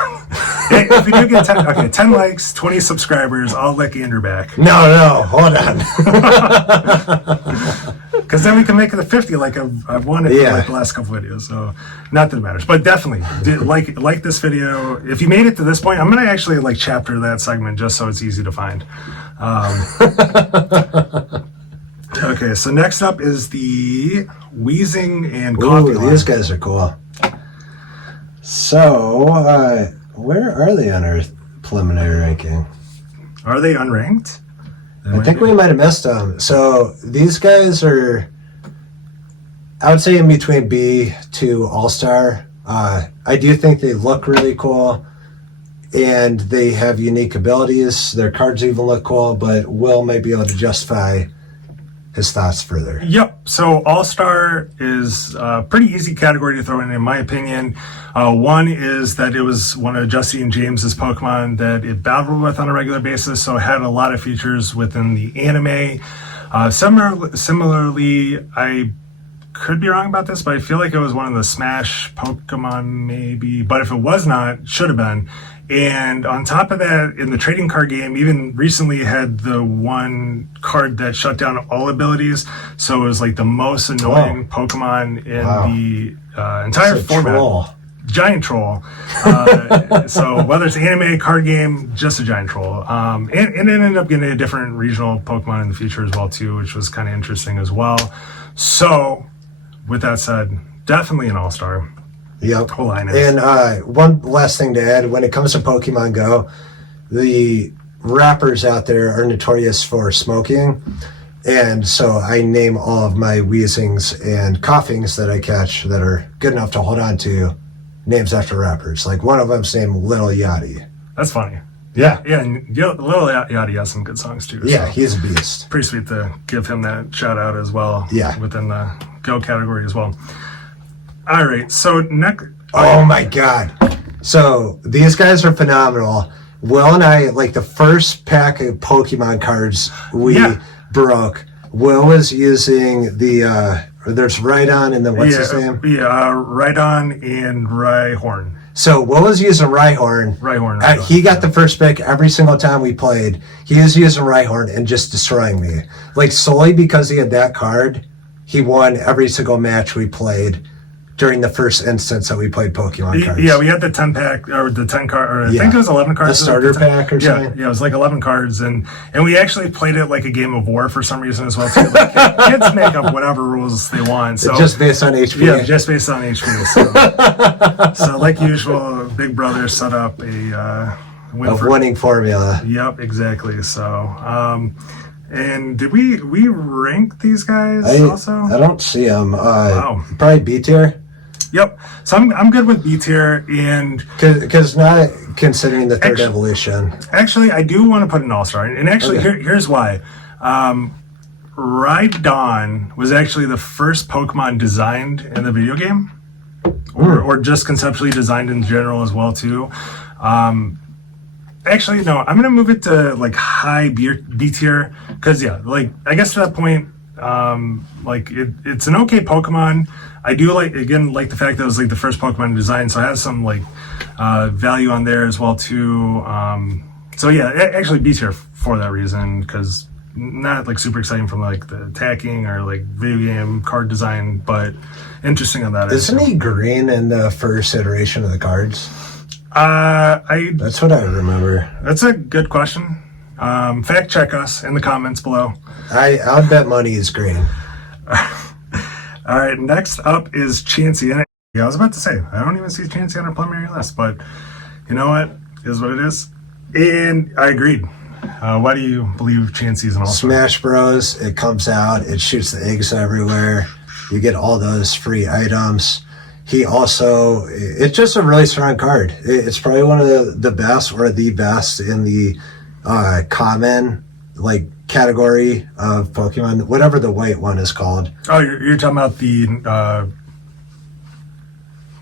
If we do get 10 likes, 20 subscribers, I'll lick Andrew back. No, hold on. Because then we can make it a 50 like I've wanted for like the last couple videos. So not that it matters, but definitely like this video. If you made it to this point, I'm gonna actually like chapter that segment just so it's easy to find. Okay, so next up is the Wheezing and Coffee Line. These guys are cool. So, where are they on our preliminary ranking? Are they unranked? I think we might have missed them. So, these guys are, I would say, in between B to All-Star. I do think they look really cool, and they have unique abilities. Their cards even look cool, but Will might be able to justify his thoughts further. Yep. So All-Star is a pretty easy category to throw in my opinion. One is that it was one of Jesse and James's Pokemon that it battled with on a regular basis, so it had a lot of features within the anime. Similarly, I could be wrong about this, but I feel like it was one of the Smash Pokemon maybe, but if it was not, should have been. And on top of that, in the trading card game, even recently had the one card that shut down all abilities. So it was like the most annoying Pokemon in the entire format. Troll. Giant troll. So whether it's anime, card game, just a giant troll. And it ended up getting a different regional Pokemon in the future as well too, which was kind of interesting as well. So with that said, definitely an all-star. Yep. Whole line is. And one last thing to add, when it comes to Pokemon Go, the rappers out there are notorious for smoking. And so I name all of my wheezings and coughings that I catch that are good enough to hold on to names after rappers. Like one of them's named Lil Yachty. That's funny. Yeah. Yeah, and Lil Yachty has some good songs too. Yeah, so he's a beast. pretty sweet to give him that shout out as well. Yeah. Within the Go category as well. All right, so next. Oh my God. So these guys are phenomenal. Will and I, like the first pack of Pokemon cards we broke, Will was using the, there's Rhydon and then what's his name? Yeah, Rhydon and Rhyhorn. So Will was using Rhyhorn. He got the first pick every single time we played. He was using Rhyhorn and just destroying me. Like solely because he had that card, he won every single match we played during the first instance that we played Pokemon cards. Yeah, we had the 10 pack, or the 10 card, or I think it was 11 cards. A starter pack or something? Yeah, it was like 11 cards, and we actually played it like a game of war for some reason as well. So like, kids make up whatever rules they want. So just based on HP? Yeah, just based on HP. So like usual, Big Brother set up a winning formula. Yep, exactly. So, and did we rank these guys also? I don't see them. Wow. Probably B tier. Yep. So I'm good with B tier, and because not considering the third evolution. Actually, I do want to put an all-star, and actually here's why. Rhydon was actually the first Pokemon designed in the video game, or just conceptually designed in general as well too. Actually, no, I'm gonna move it to like high B tier because like I guess to that point, like it's an okay Pokemon. I do like the fact that it was like the first Pokemon design, so it has some like value on there as well too. So yeah, actually B tier for that reason, because not like super exciting from like the attacking or like video game card design, but interesting on that. Isn't he green in the first iteration of the cards? That's what I remember. That's a good question. Fact check us in the comments below. I'll bet money is green. All right, next up is Chansey. And I was about to say, I don't even see Chansey on our preliminary list, but you know what? It is what it is. And I agreed. Why do you believe Chansey's an all-star? Smash Bros. It comes out, it shoots the eggs everywhere. You get all those free items. He also, it's just a really strong card. It's probably one of the best or the best in the common like category of Pokemon, whatever the white one is called. Oh, you're talking about the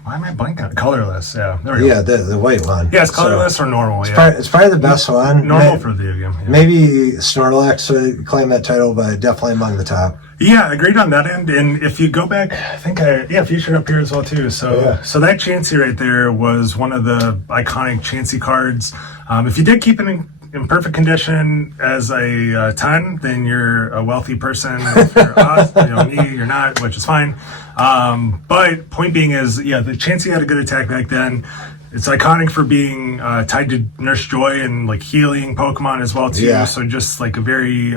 why am I blanking on colorless? Yeah, there we go. Yeah, the white one. Yeah, it's colorless or normal. It's probably the best one. Normal for the video game. Yeah. Maybe Snorlax would claim that title, but definitely among the top. Yeah, agreed on that end. And if you go back, I think featured up here as well too. So so that Chansey right there was one of the iconic Chansey cards. If you did keep it in perfect condition as a 10, then you're a wealthy person. If you're us, me, you're not, which is fine. But point being is, yeah, the Chansey had a good attack back then. It's iconic for being tied to Nurse Joy and like healing Pokemon as well too. Yeah. So just like a very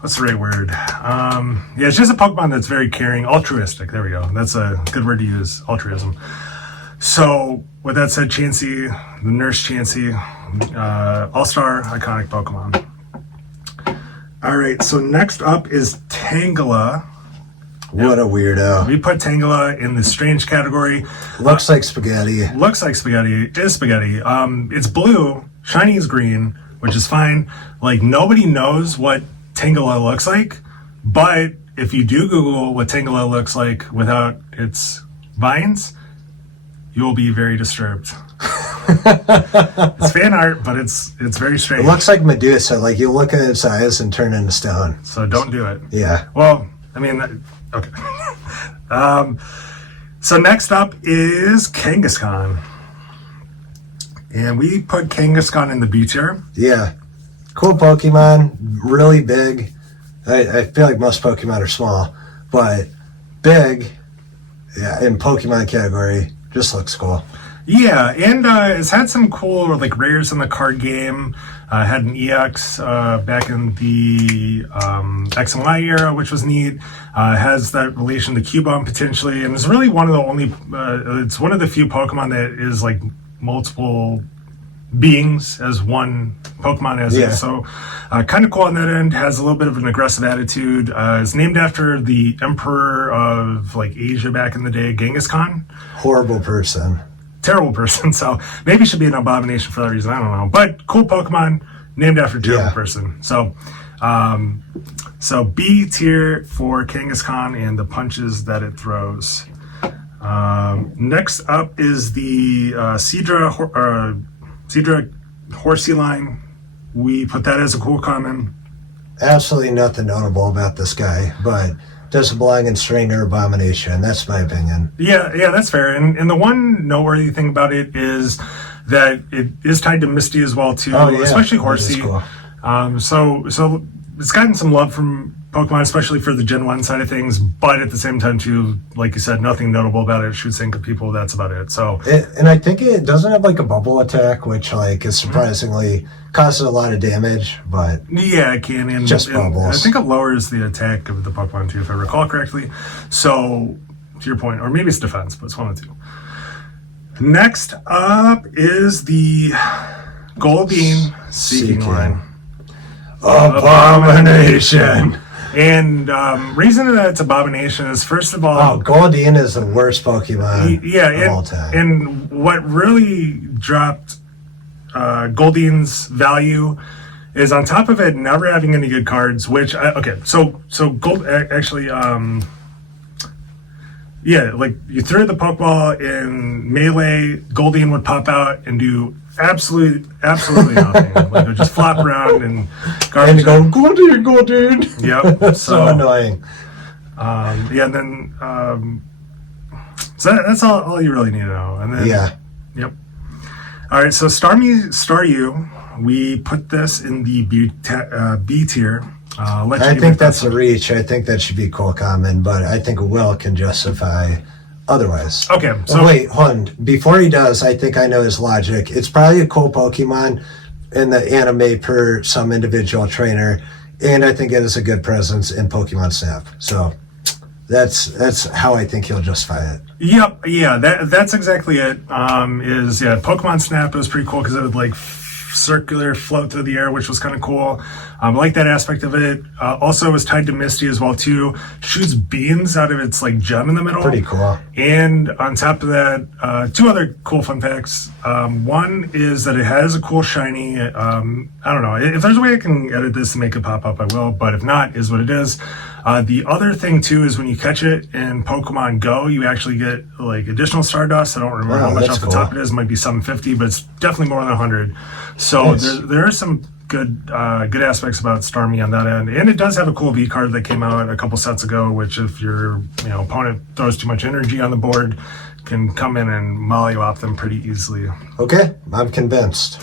what's the right word? It's just a Pokemon that's very caring, altruistic. There we go. That's a good word to use, altruism. So with that said, Chansey, the Nurse Chansey, all-star iconic Pokemon. All right, so next up is Tangela. What a weirdo. We put Tangela in the strange category. Looks like spaghetti. Looks like spaghetti. It is spaghetti. It's blue. Shiny is green, which is fine. Like, nobody knows what Tangela looks like. But if you do Google what Tangela looks like without its vines, you'll be very disturbed. It's fan art, but it's very strange. It looks like Medusa. Like, you look at its eyes and turn into stone. So don't do it. Yeah. Well, I mean, okay. So next up is Kangaskhan. And we put Kangaskhan in the B tier. Yeah. Cool Pokemon. Really big. I feel like most Pokemon are small. But big, yeah, in Pokemon category, just looks cool. Yeah, and it's had some cool like rares in the card game. Had an EX back in the X and Y era, which was neat. Has that relation to Cubone potentially, and it's really one of the only. It's one of the few Pokemon that is like multiple beings as one Pokemon as is. So kind of cool on that end. Has a little bit of an aggressive attitude. Is named after the Emperor of like Asia back in the day, Genghis Khan. Horrible person. Terrible person, so maybe should be an abomination for that reason. I don't know, but cool Pokemon named after a terrible person. So, so B tier for Kangaskhan and the punches that it throws. Next up is the Seadra Horsey Line. We put that as a cool common. Absolutely nothing notable about this guy, but doesn't belong in Strain or Abomination. That's my opinion. Yeah, that's fair. And the one noteworthy thing about it is that it is tied to Misty as well too, especially Horsey. Cool. So it's gotten some love from Pokemon, especially for the Gen 1 side of things, but at the same time too, like you said, nothing notable about it. Shoots ink at people, that's about it. So and I think it doesn't have like a bubble attack, which like is surprisingly causes a lot of damage, but yeah, it can. And just bubbles. I think it lowers the attack of the Pokemon too, if I recall correctly. So to your point, or maybe it's defense, but it's one of the two. Next up is the Goldeen Seeking Line. Abomination. And reason that it's Abomination is, first of all, Goldeen is the worst Pokemon of all time. And what really dropped Goldeen's value is, on top of it never having any good cards, which so Gold actually like you threw the Pokeball in Melee, Goldeen would pop out and do absolutely nothing. Like it would just flop around and garbage. And go, Goldeen. Yep. So annoying. And then so that's all you really need to know. And then yep. All right, so Staryu, we put this in the B tier. I think that's a reach. I think that should be cool common, but I think Will can justify otherwise. Okay, so wait, hold on. Before he does, I think I know his logic. It's probably a cool Pokemon in the anime per some individual trainer, and I think it is a good presence in Pokemon Snap. So that's how I think he'll justify it. Yep, yeah, that's exactly it. Pokemon Snap was pretty cool because it would like circular float through the air, which was kind of cool. I like that aspect of it. Also, it was tied to Misty as well too. Shoots beams out of its like gem in the middle. Pretty cool. And on top of that, two other cool fun facts. One is that it has a cool shiny. I don't know if there's a way I can edit this and make it pop up, I will. But if not, is what it is. The other thing too is when you catch it in Pokemon Go, you actually get like additional Stardust. I don't remember how much off the top it is. It might be 750, but it's definitely more than 100. So there are some good aspects about Starmie on that end, and it does have a cool V card that came out a couple sets ago, which if your opponent throws too much energy on the board, can come in and molly off them pretty easily. Okay, I'm convinced.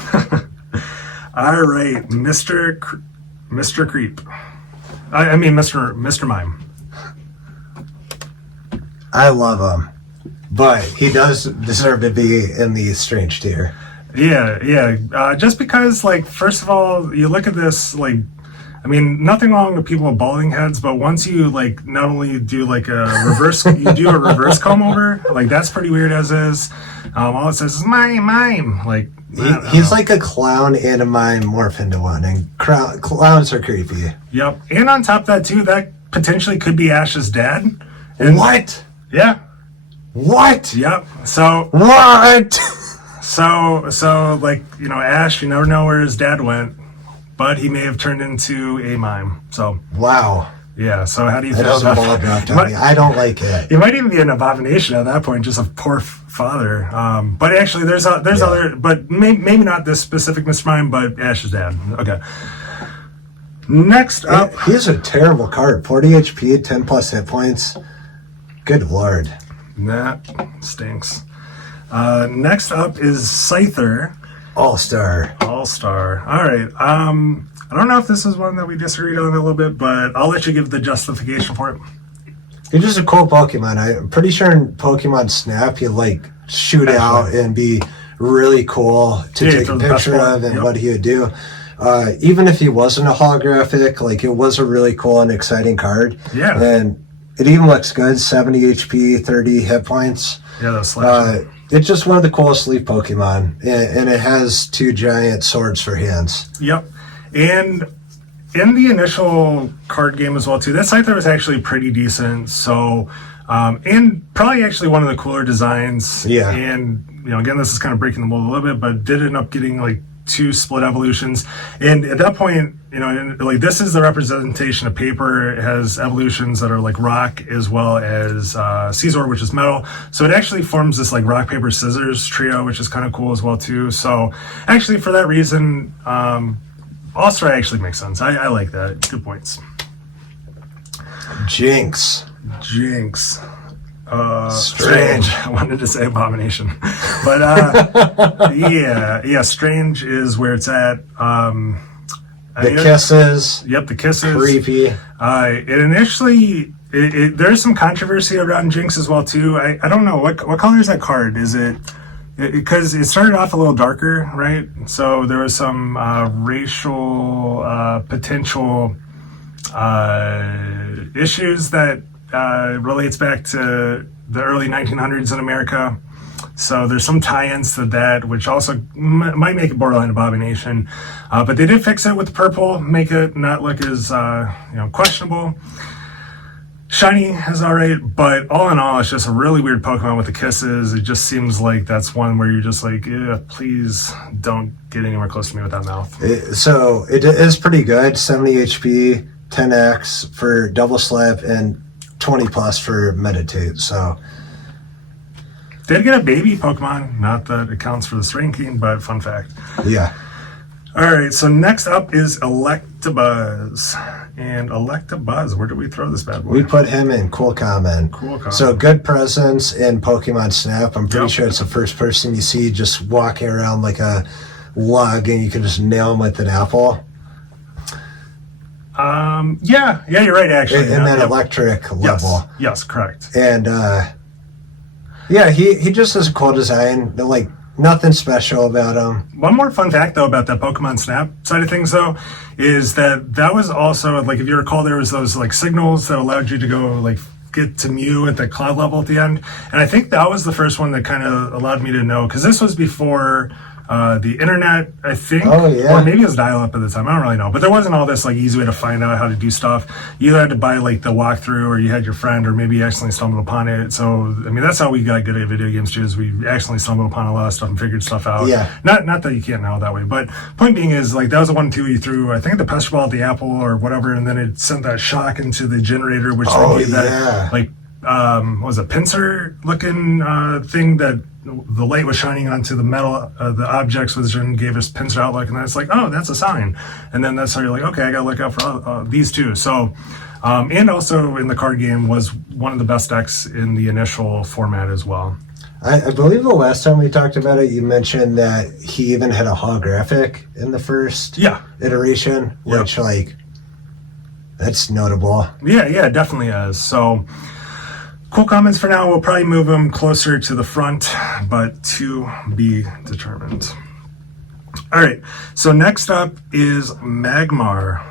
All right, Mr. Creep. I mean, Mr. Mime. I love him, but he does deserve to be in the strange tier. Yeah. Just because, like, first of all, you look at this, like, I mean, nothing wrong with people with balding heads, but once you, like, not only do, like, you do a reverse comb over, like, that's pretty weird as is. All it says is mime. Like, he's like a clown and a mime morph into one, and clowns are creepy. Yep. And on top of that, too, that potentially could be Ash's dad. What? Yeah. What? Yep. So what? So like, you know, Ash, you never know where his dad went, but he may have turned into a mime. So wow. Yeah. So how do you feel about that? I don't like it. He might even be an abomination at that point, just a poor father. But actually, there's other, but maybe not this specific Mr. Mime, but Ash's dad. Okay. Next up, he's a terrible card. 40 HP, 10 plus hit points. Good lord. That stinks. Next up is Scyther. All-Star. All-Star. All right. I don't know if this is one that we disagreed on a little bit, but I'll let you give the justification for it. He's just a cool Pokemon. I'm pretty sure in Pokemon Snap, he'd like shoot out and be really cool to take a picture of and what he would do. Even if he wasn't a holographic, like it was a really cool and exciting card. Yeah. And it even looks good. 70 HP, 30 hit points. Yeah, that's slash. It's just one of the coolest Leaf Pokemon, and it has 2 giant swords for hands. Yep. And in the initial card game as well, too, that Scyther was actually pretty decent. So, and probably actually one of the cooler designs. Yeah. And, you know, again, this is kind of breaking the mold a little bit, but did end up getting like 2 split evolutions. And at that point, you know, like this is the representation of paper. It has evolutions that are like rock as well as Scizor, which is metal. So it actually forms this like rock, paper, scissors trio, which is kind of cool as well too. So actually for that reason, All-Star actually makes sense. I like that. Good points. Jinx. Strange. I wanted to say abomination, but yeah. Strange is where it's at. Kisses. Yep, the kisses. Creepy. It initially, there's some controversy around Jinx as well too. I don't know what color is that card. Is it? Because it started off a little darker, right? So there was some racial potential issues that relates back to the early 1900s in America. So there's some tie-ins to that, which also might make it borderline abomination. But they did fix it with purple, make it not look as questionable. Shiny is alright, but all in all, it's just a really weird Pokemon with the kisses. It just seems like that's one where you're just like, please don't get anywhere close to me with that mouth. So it is pretty good. 70 HP, 10x for Double Slap, and 20 plus for Meditate. So did get a baby Pokemon. Not that it counts for this ranking, but fun fact. Yeah. All right, so next up is Electabuzz. And Electabuzz, where do we throw this bad boy? We put him in Cool Common. So good presence in Pokemon Snap. I'm pretty sure it's the first person you see just walking around like a lug, and you can just nail him with an apple. Yeah, you're right, actually. In that electric level. Yes, correct. And he just has a cool design. Like, nothing special about him. One more fun fact, though, about that Pokemon Snap side of things, though, is that was also, like, if you recall, there was those, like, signals that allowed you to go, like, get to Mew at the cloud level at the end. And I think that was the first one that kind of allowed me to know, because this was before the internet, I think. Oh, yeah. Or maybe it was dial-up at the time. I don't really know. But there wasn't all this, like, easy way to find out how to do stuff. You either had to buy, like, the walkthrough, or you had your friend, or maybe you accidentally stumbled upon it. So, I mean, that's how we got good at video games, too, is we accidentally stumbled upon a lot of stuff and figured stuff out. Yeah. Not that you can't now that way. But point being is, like, that was the one, too, you threw, I think, the Pester Ball at the apple or whatever, and then it sent that shock into the generator, which gave that, like, was a pincer looking thing that the light was shining onto the metal, the objects, which then gave us pincer outlook, and then it's like, oh, that's a sign. And then that's how you're like, okay, I gotta look out for these two. So, and also in the card game was one of the best decks in the initial format as well. I believe the last time we talked about it, you mentioned that he even had a holographic in the first iteration, which, like, that's notable. Yeah, it definitely is. So, cool comments for now. We'll probably move them closer to the front, but to be determined. All right, so next up is Magmar.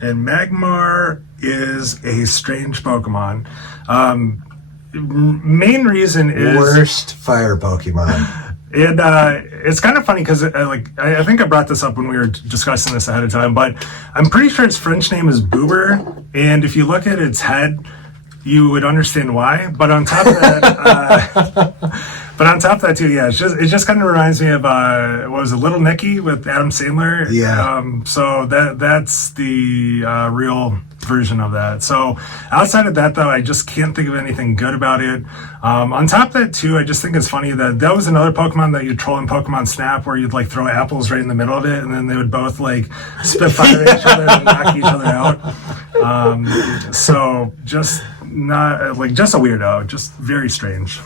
And Magmar is a strange Pokemon. Main reason is... Worst fire Pokemon. And it's kind of funny because I think I brought this up when we were discussing this ahead of time, but I'm pretty sure its French name is Boober, and if you look at its head, you would understand why. But on top of that, too, yeah, it just kind of reminds me of what was it, Little Nicky with Adam Sandler? Yeah. So that's the real version of that. So outside of that, though, I just can't think of anything good about it. On top of that, too, I just think it's funny that was another Pokemon that you'd troll in Pokemon Snap, where you'd like throw apples right in the middle of it, and then they would both like spit fire at each other and knock each other out. So just not like just a weirdo, just very strange.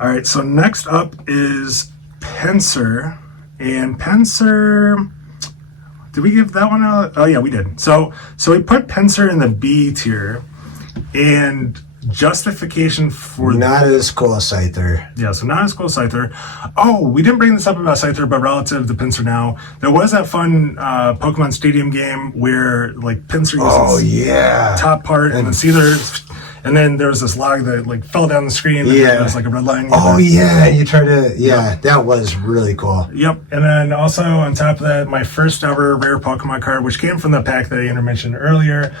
All right, so next up is Pinsir, and Pinsir. Did we give that one out? Oh yeah, we did. So we put Pinsir in the B tier, and justification for not as cool as Scyther. Yeah, so not as cool as Scyther. Oh, we didn't bring this up about Scyther, but relative to Pinsir now, there was that fun Pokemon Stadium game where like Pinsir uses top part and then Seether. And then there was this log that like fell down the screen. And there was like a red line. You tried to. That was really cool. Yep. And then also on top of that, my first ever rare Pokemon card, which came from the pack that Andrew mentioned earlier.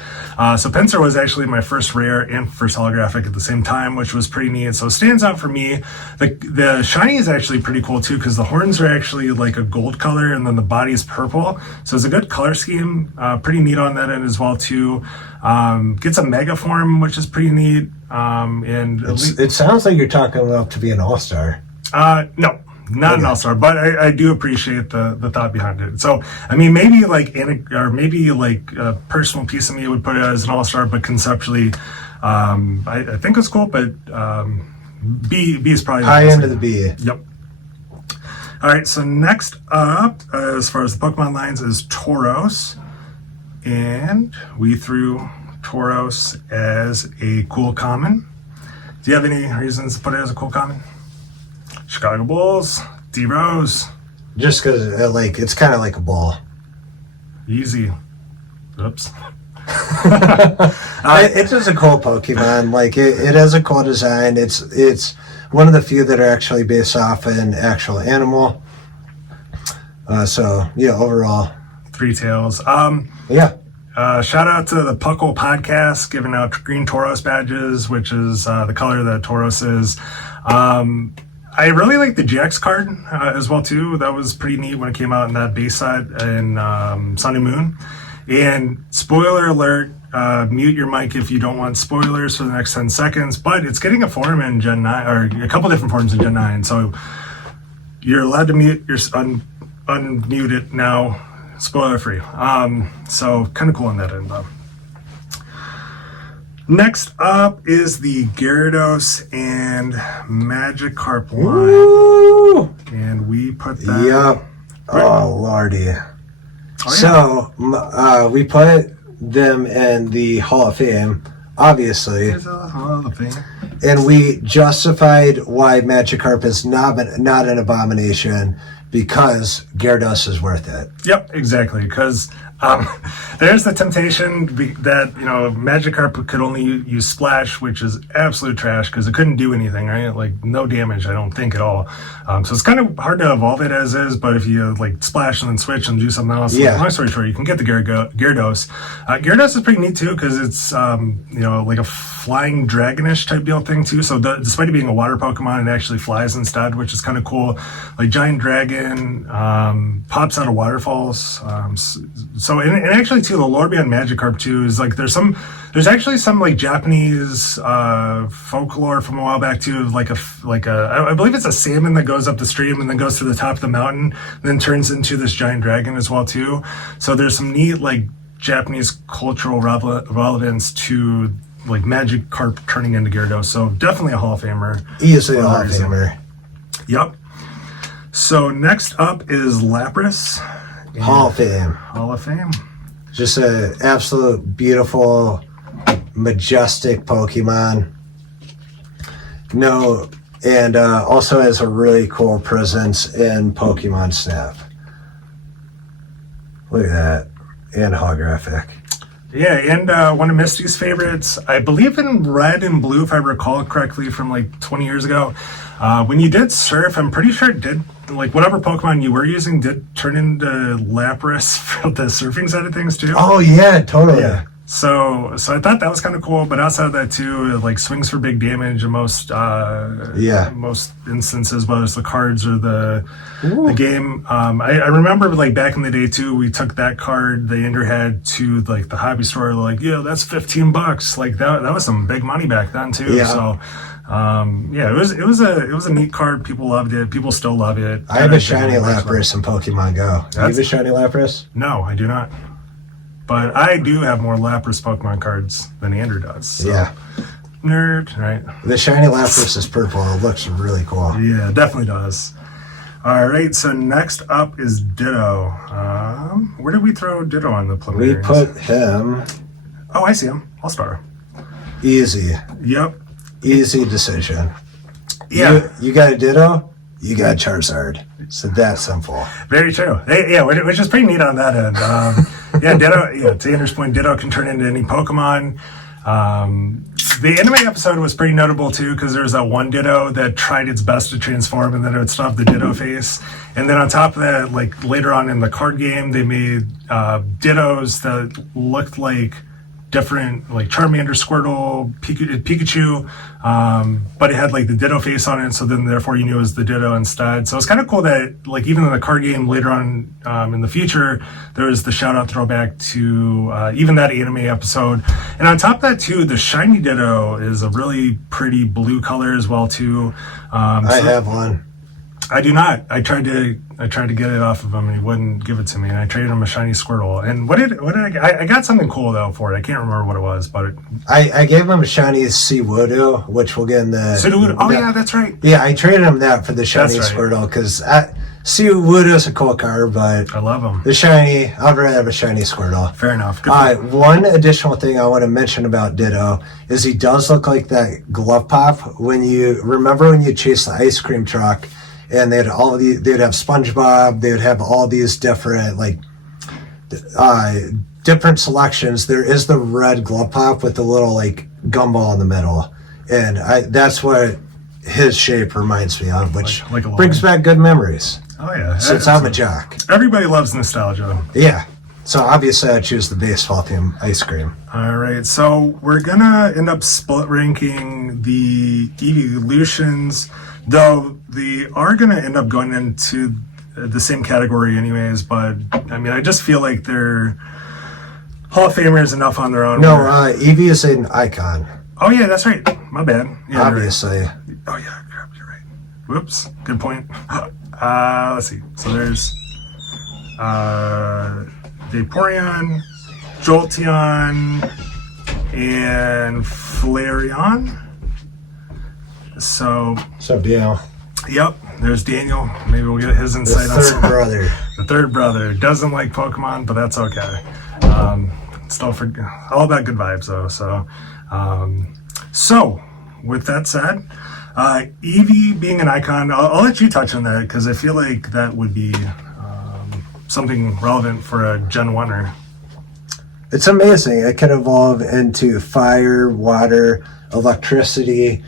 So Pinsir was actually my first rare and first holographic at the same time, which was pretty neat. So it stands out for me. The shiny is actually pretty cool too, because the horns are actually like a gold color, and then the body is purple. So it's a good color scheme. Pretty neat on that end as well too. Gets a mega form, which is pretty neat. And it sounds like you're talking up to be an all-star. No, not an all-star, but I do appreciate the thought behind it. So, I mean, maybe like a personal piece of me would put it as an all-star, but conceptually, I think it's cool. But B is probably high end of the B. Yep. All right. So next up, as far as the Pokemon lines, is Tauros. And we threw Tauros as a cool common. Do you have any reasons to put it as a cool common? Chicago Bulls, D-Rose. Just because it's kind of like a ball. Easy. Oops. It's just a cool Pokemon. Like it has a cool design. It's one of the few that are actually based off an actual animal. So yeah, overall. Three tails. Shout out to the Puckle podcast giving out green Tauros badges, which is the color that Tauros is. I really like the GX card as well too. That was pretty neat when it came out in that base set in Sun and Moon. And spoiler alert, mute your mic if you don't want spoilers for the next 10 seconds. But it's getting a form in Gen 9, or a couple different forms in Gen 9. So you're allowed to mute unmute it now. Spoiler free. So kind of cool on that end though. Next up is the Gyarados and Magikarp line. Ooh. And we put that. Yep. Oh lordy. So we put them in the Hall of Fame, obviously. Hall of Fame. And we justified why Magikarp is not an abomination, because Gyarados is worth it. Yep, exactly. Because there's the temptation that, Magikarp could only use Splash, which is absolute trash because it couldn't do anything, right? Like, no damage, I don't think, at all. So it's kind of hard to evolve it as is, but if you, Splash and then switch and do something else, long story short, you can get the Gyarados. Gyarados is pretty neat, too, because it's, like a flying dragonish type deal thing, too. So despite it being a water Pokemon, it actually flies instead, which is kind of cool. Like, giant dragon, pops out of waterfalls. So and actually too, the lore behind Magikarp too is there's actually some Japanese folklore from a while back too, of I believe it's a salmon that goes up the stream and then goes to the top of the mountain and then turns into this giant dragon as well too. So there's some neat Japanese cultural relevance to like Magikarp turning into Gyarados. So definitely a Hall of Famer. Easily a Hall of Famer. Yep. So next up is Lapras. Hall of Fame. Hall of Fame. Just an absolute beautiful, majestic Pokemon. No, and also has a really cool presence in Pokemon Snap. Look at that. And holographic. Yeah, and one of Misty's favorites, I believe in Red and Blue, if I recall correctly, from like 20 years ago. When you did Surf, I'm pretty sure it did, like whatever Pokemon you were using did turn into Lapras for the surfing side of things too. Oh yeah, totally. Yeah. So I thought that was kind of cool, but outside of that too, it like swings for big damage in most instances, whether it's the cards or the game. I remember like back in the day too, we took that card the Ender had to like the hobby store, like, yeah, that's $15. Like that was some big money back then too. Yeah. So it was a neat card. People loved it. People still love it. I have a shiny Lapras in Pokemon Go. Do you have a shiny Lapras? No, I do not. But I do have more Lapras Pokemon cards than Andrew does. So. Yeah. Nerd, right? The shiny Lapras is purple. It looks really cool. Yeah, it definitely does. All right, so next up is Ditto. Where did we throw Ditto on the preliminaries? We put him... Oh, I see him. All-Star. Easy. Yep. Easy decision. Yeah. You got a Ditto, you got Charizard. So that's simple. Very true. Yeah, which is pretty neat on that end. Yeah, Ditto, yeah, to Andrew's point, Ditto can turn into any Pokemon. The anime episode was pretty notable too, because there was that one Ditto that tried its best to transform and then it would still have the Ditto face. And then on top of that, like later on in the card game, they made Dittos that looked like different, like Charmander, Squirtle, Pikachu, but it had like the Ditto face on it, so then therefore you knew it was the Ditto instead. So it's kind of cool that like even in the card game later on in the future, there was the shout out throwback to even that anime episode. And on top of that too, the shiny Ditto is a really pretty blue color as well too. I have one. I do not. I tried to get it off of him, and he wouldn't give it to me. And I traded him a shiny Squirtle. And what did I get? I got something cool though for it. I can't remember what it was, but I gave him a shiny Seawoodo, which we'll get in the. Seawoodo. Oh yeah, that's right. Yeah, I traded him that for the shiny Squirtle because Seawoodo is a cool card, but I love him. The shiny, I'd rather have a shiny Squirtle. Fair enough. One additional thing I want to mention about Ditto is he does look like that glove pop when you chase the ice cream truck. And they'd have SpongeBob. They would have all these different different selections. There is the red glove pop with the little like gumball in the middle, and that's what his shape reminds me of, which like brings back good memories. Oh yeah, since I'm a jock. Everybody loves nostalgia. Yeah. So obviously I choose the baseball team ice cream. All right, so we're gonna end up split ranking the evolutions, though they are gonna end up going into the same category anyways, but I mean I just feel like they're Hall of Famers enough on their own. No, Eevee is an icon. Oh yeah, that's right. My bad. Yeah, obviously. Right. Oh yeah, you're right. Whoops. Good point. Let's see. So there's Vaporeon, Jolteon, and Flareon. So Daniel. Yep, there's Daniel. Maybe we'll get his insight on the third brother. The third brother doesn't like Pokemon, but that's okay. Still all about good vibes though. So with that said, Eevee being an icon, I'll let you touch on that because I feel like that would be something relevant for a Gen 1er. It's amazing. It can evolve into fire, water, electricity.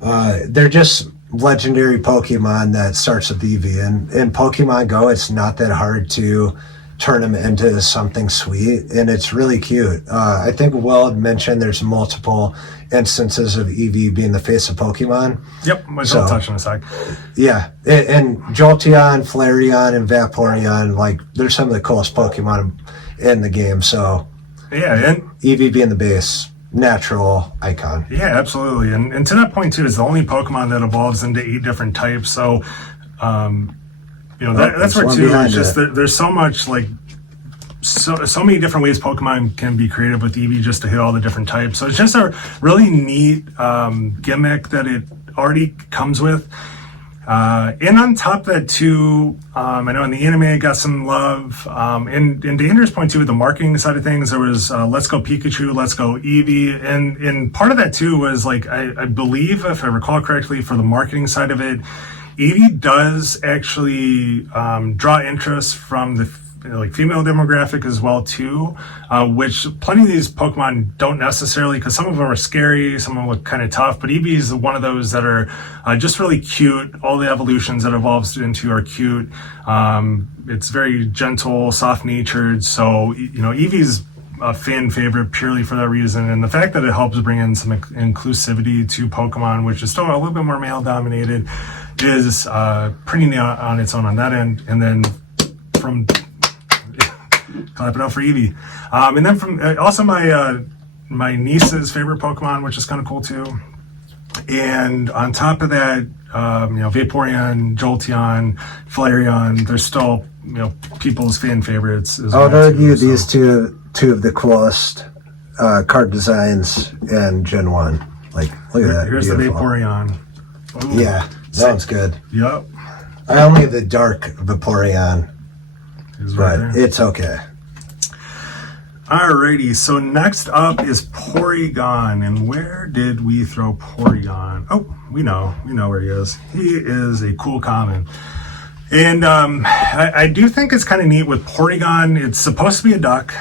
They're just legendary Pokemon that starts with Eevee. And in Pokemon Go, it's not that hard to turn them into something sweet, and it's really cute. I think Will had mentioned there's multiple instances of Eevee being the face of Pokemon. Yep, which I'll touch on in a sec. Yeah, and Jolteon, Flareon, and Vaporeon, like, they're some of the coolest Pokemon in the game, so... Yeah, and... Eevee being the base, natural icon. Yeah, absolutely, and to that point, too, is the only Pokemon that evolves into 8 different types, so... that's where, too, it's just there's so much, like... so many different ways Pokemon can be creative with Eevee just to hit all the different types. So it's just a really neat gimmick that it already comes with. And on top of that too, I know in the anime it got some love. And to Andrew's point too, with the marketing side of things, there was Let's Go Pikachu, Let's Go Eevee, and part of that too was like I believe, if I recall correctly, for the marketing side of it, Eevee does actually draw interest from the female demographic as well too, which plenty of these Pokemon don't necessarily, because some of them are scary, some of them look kind of tough, but Eevee is one of those that are just really cute. All the evolutions that evolves into are cute. It's very gentle, soft-natured, so Eevee's a fan favorite purely for that reason, and the fact that it helps bring in some inclusivity to Pokemon, which is still a little bit more male-dominated, is pretty neat on its own on that end. And then from clap it out for Eevee. And then from also my niece's favorite Pokemon, which is kind of cool too. And on top of that, Vaporeon, Jolteon, Flareon, they're still people's fan favorites. I would argue these two of the coolest card designs in Gen 1. Like, look at that. Here's beautiful. The Vaporeon. Ooh. Yeah, sounds good. Yep. I only have the dark Vaporeon. But it's okay. Alrighty, so next up is Porygon, and where did we throw Porygon? Oh, we know where he is. He is a cool common, and I do think it's kind of neat with Porygon. It's supposed to be a duck.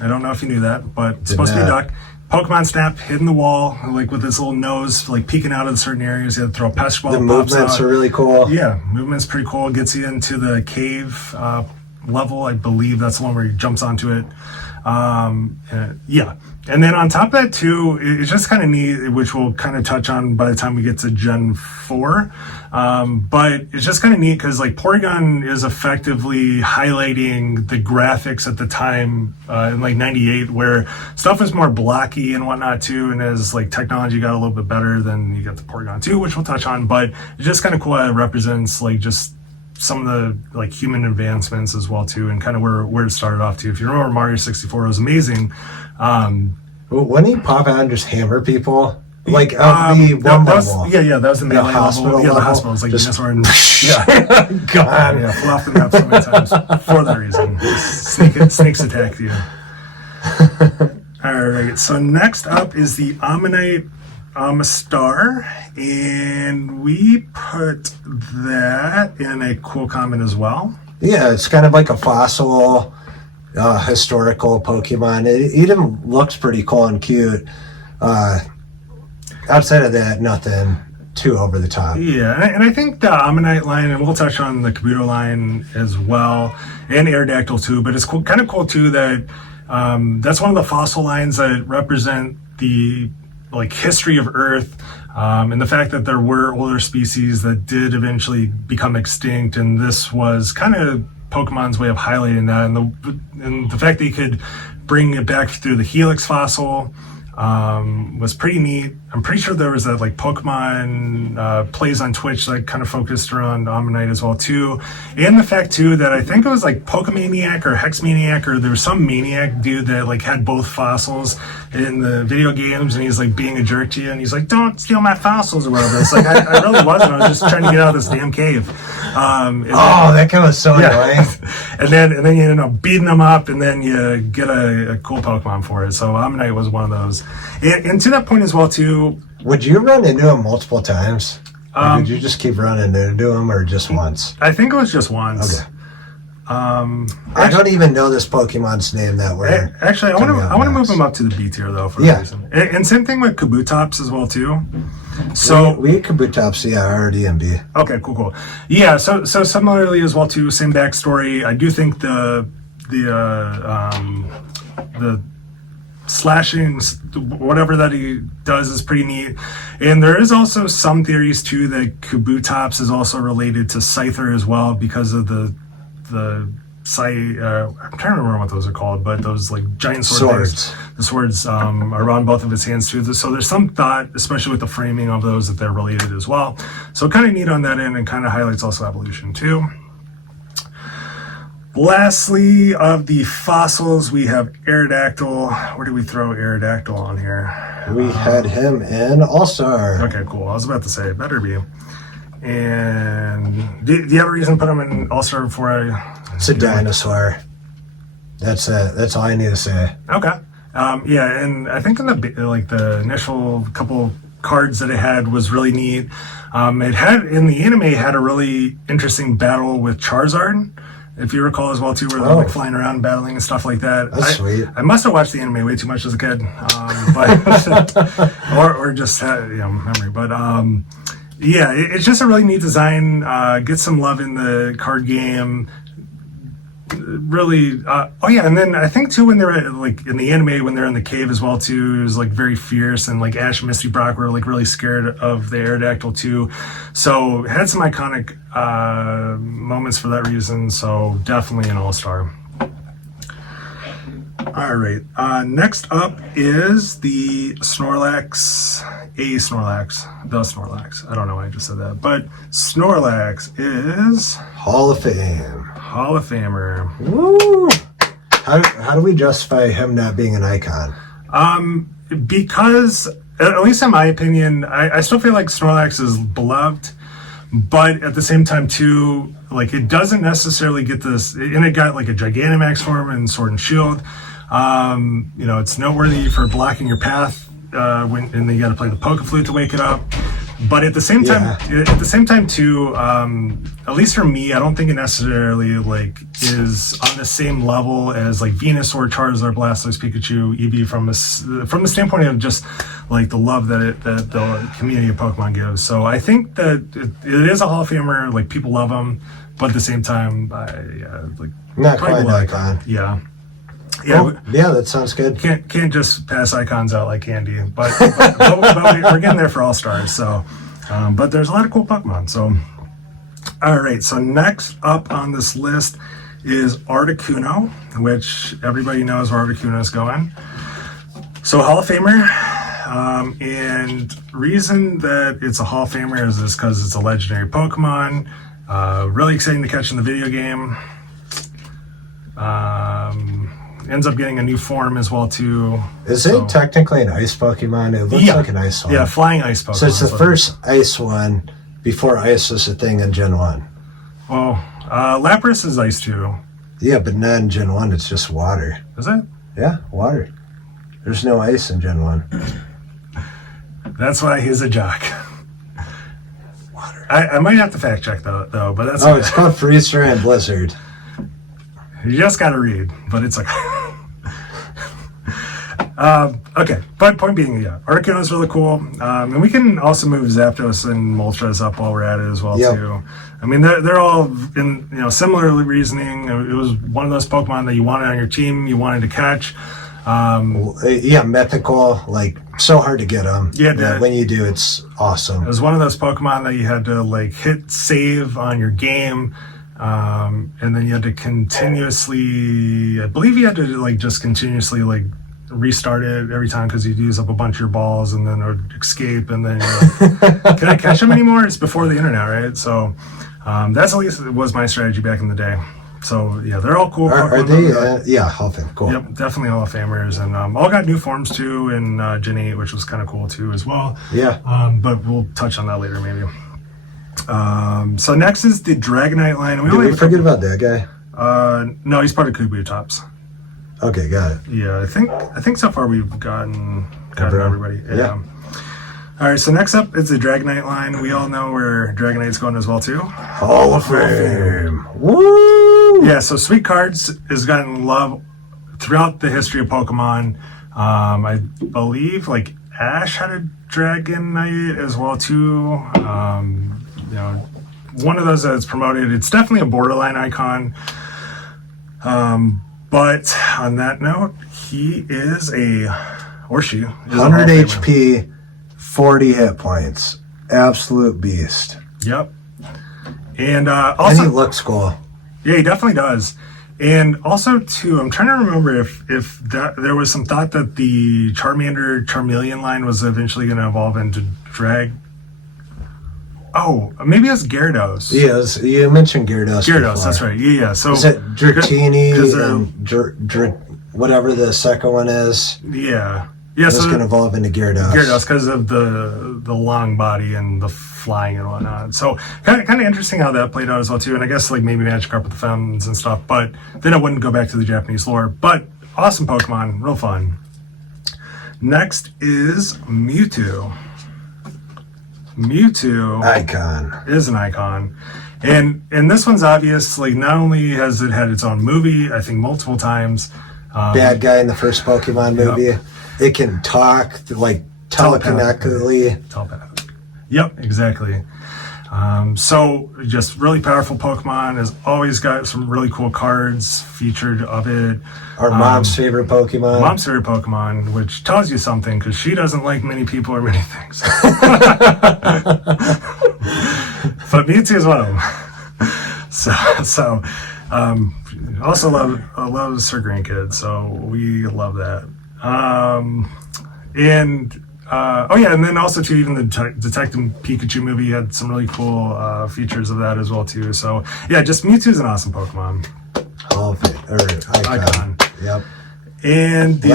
I don't know if you knew that, but it's supposed to be a duck. Pokemon Snap hidden the wall, like with his little nose, like peeking out of certain areas. You have to throw a pest ball. The movements are really cool. Yeah, movement's pretty cool. Gets you into the cave level. I believe that's the one where he jumps onto it. Yeah. And then on top of that too, it's just kind of neat, which we'll kind of touch on by the time we get to Gen 4. But it's just kind of neat because like Porygon is effectively highlighting the graphics at the time in like 98, where stuff was more blocky and whatnot too. And as like technology got a little bit better, then you get the Porygon 2, which we'll touch on. But it's just kind of cool how it represents like just some of the like human advancements as well too, and kind of where it started off too. If you remember Mario 64, it was amazing. When he pop out and just hammer people, like the one level. Yeah, that was in the hospital level. Yeah, the hospital was like Venusaur and God, yeah, flew off the map so many times for that reason. Snakes attack you. All right, so next up is the Ammonite Amistar, and we put that in a cool comment as well. Yeah, it's kind of like a fossil, historical Pokemon. It even looks pretty cool and cute. Outside of that, nothing too over the top. Yeah, and I think the Ammonite line, and we'll touch on the Kabuto line as well, and Aerodactyl too, but it's cool, kind of cool too that that's one of the fossil lines that represent the like history of Earth, and the fact that there were older species that did eventually become extinct, and this was kind of Pokemon's way of highlighting that, and the fact that you could bring it back through the Helix fossil was pretty neat. I'm pretty sure there was that like Pokemon plays on Twitch that kind of focused around Ammonite as well too, and the fact too that I think it was like Pokemaniac or Hexmaniac, or there was some maniac dude that like had both fossils in the video games, and he's like being a jerk to you, and he's like, "Don't steal my fossils" or whatever. It's like I really wasn't. I was just trying to get out of this damn cave. That guy was so annoying. and then you end up beating them up, and then you get a cool Pokemon for it. So Ammonite was one of those, and to that point as well too. Would you run into him multiple times? Or did you just keep running into him, or just once? I think it was just once. Okay. I don't even know this Pokemon's name that way. Actually, I want to move him up to the B tier though for a reason. And same thing with Kabutops as well too. So we Kabutops, already in B. Okay, cool. Yeah, so similarly as well too, same backstory. I do think the slashing, whatever that he does, is pretty neat. And there is also some theories too that Kabutops is also related to Scyther as well, because of the I'm trying to remember what those are called, but those like giant swords. The swords are on both of his hands too. So there's some thought, especially with the framing of those, that they're related as well. So kind of neat on that end, and kind of highlights also evolution too. Lastly, of the fossils, we have Aerodactyl. Where did we throw Aerodactyl on here? We had him in All-Star. Okay, cool. I was about to say it better be. And do you have a reason to put him in All-Star before I... It's a dinosaur. That's it. That's all I need to say. Okay. Yeah, and I think in the initial couple cards that it had was really neat. It had, in the anime, had a really interesting battle with Charizard, if you recall as well too, where they're like flying around battling and stuff like that. That's sweet. I must have watched the anime way too much as a kid, but or just had, memory. But yeah, it's just a really neat design. Get some love in the card game. Really, oh yeah, and then I think too when they're like in the anime when they're in the cave as well too, it was like very fierce, and like Ash and Misty Brock were like really scared of the Aerodactyl too, so it had some iconic moments for that reason. So definitely an all-star. All right, next up is the Snorlax, the Snorlax. I don't know why I just said that, but Snorlax is Hall of Fame. Hall of Famer. Woo! How do we justify him not being an icon? Because, at least in my opinion, I still feel like Snorlax is beloved, but at the same time too, like it doesn't necessarily get this, and it got like a Gigantamax form and Sword and Shield. It's noteworthy for blocking your path and then you got to play the Poke Flute to wake it up. But at the same time, too, at least for me, I don't think it necessarily like is on the same level as like Venusaur, Charizard, Blastoise, Pikachu, Eevee from the standpoint of just like the love that the community of Pokemon gives. So I think that it is a Hall of Famer. Like people love him, but at the same time, not quite an icon. Yeah. Yeah, that sounds good. Can't just pass icons out like candy, but we're getting there for all stars. So, but there's a lot of cool Pokemon. So, all right. So next up on this list is Articuno, which everybody knows where Articuno is going. So Hall of Famer, and reason that it's a Hall of Famer is because it's a legendary Pokemon. Really exciting to catch in the video game. Ends up getting a new form as well too. Is it technically an ice Pokemon? It looks like an ice one. Yeah, flying ice Pokemon. So it's the first ice one before ice was a thing in Gen 1. Well, Lapras is ice too. Yeah, but not in Gen 1, it's just water. Is it? Yeah, water. There's no ice in Gen 1. That's why he's a jock. Water. I might have to fact check though, but that's... It's called Freezer and Blizzard. You just gotta read, but it's like... okay, but point being, yeah, Articuno is really cool. And we can also move Zapdos and Moltres up while we're at it as well, too. I mean, they're all in, similar reasoning. It was one of those Pokemon that you wanted on your team, you wanted to catch. Mythical, like, so hard to get them. Yeah, when you do, it's awesome. It was one of those Pokemon that you had to, like, hit save on your game, and then you had to continuously, I believe you had to, like, just continuously, like, restart it every time because you'd use up a bunch of your balls and then it would escape, and then you're like, can I catch them anymore? It's before the internet, right? So that's at least was my strategy back in the day. So yeah, they're all cool. Are they? Hall of Fame. Cool. Yep, definitely Hall of Famers, and all got new forms too in Gen 8, which was kind of cool too as well. Yeah. But we'll touch on that later maybe. So next is the Dragonite line. Did we forget about that guy? No, he's part of Kabutops. Okay, got it. Yeah, I think so far we've gotten everybody. Yeah. All right, so next up is the Dragonite line. We all know where Dragonite's going as well too. Hall of Fame. Woo! Yeah, so Sweet Cards has gotten love throughout the history of Pokemon. I believe like Ash had a Dragonite as well too. One of those that's promoted. It's definitely a borderline icon. But on that note, he is she is 100 HP, 40 hit points. Absolute beast. Yep. And also, and he looks cool. Yeah, he definitely does. And also, too, I'm trying to remember if there was some thought that the Charmander Charmeleon line was eventually going to evolve into Oh, maybe it's Gyarados. Yes, you mentioned Gyarados. Gyarados, that's right. Yeah. So is it Dratini and whatever the second one is? Yeah. It's so going to evolve into Gyarados. Gyarados because of the long body and the flying and whatnot. So kind of interesting how that played out as well too. And I guess like maybe Magikarp with the fountains and stuff. But then I wouldn't go back to the Japanese lore. But awesome Pokemon, real fun. Next is Mewtwo. Mewtwo is an icon. And this one's obvious. Like not only has it had its own movie, I think multiple times. Bad guy in the first Pokemon movie. Yep. It can talk like telekinetically. Telepathic. Yep, exactly. So just really powerful Pokemon. Has always got some really cool cards featured of it. Our mom's favorite Pokemon. Mom's favorite Pokemon, which tells you something because she doesn't like many people or many things. But Mewtwo is one of them. So also loves her grandkids. So we love that. And then also too, even the Detective Pikachu movie had some really cool features of that as well too. So yeah, just Mewtwo's an awesome Pokemon. Icon. Yep. And the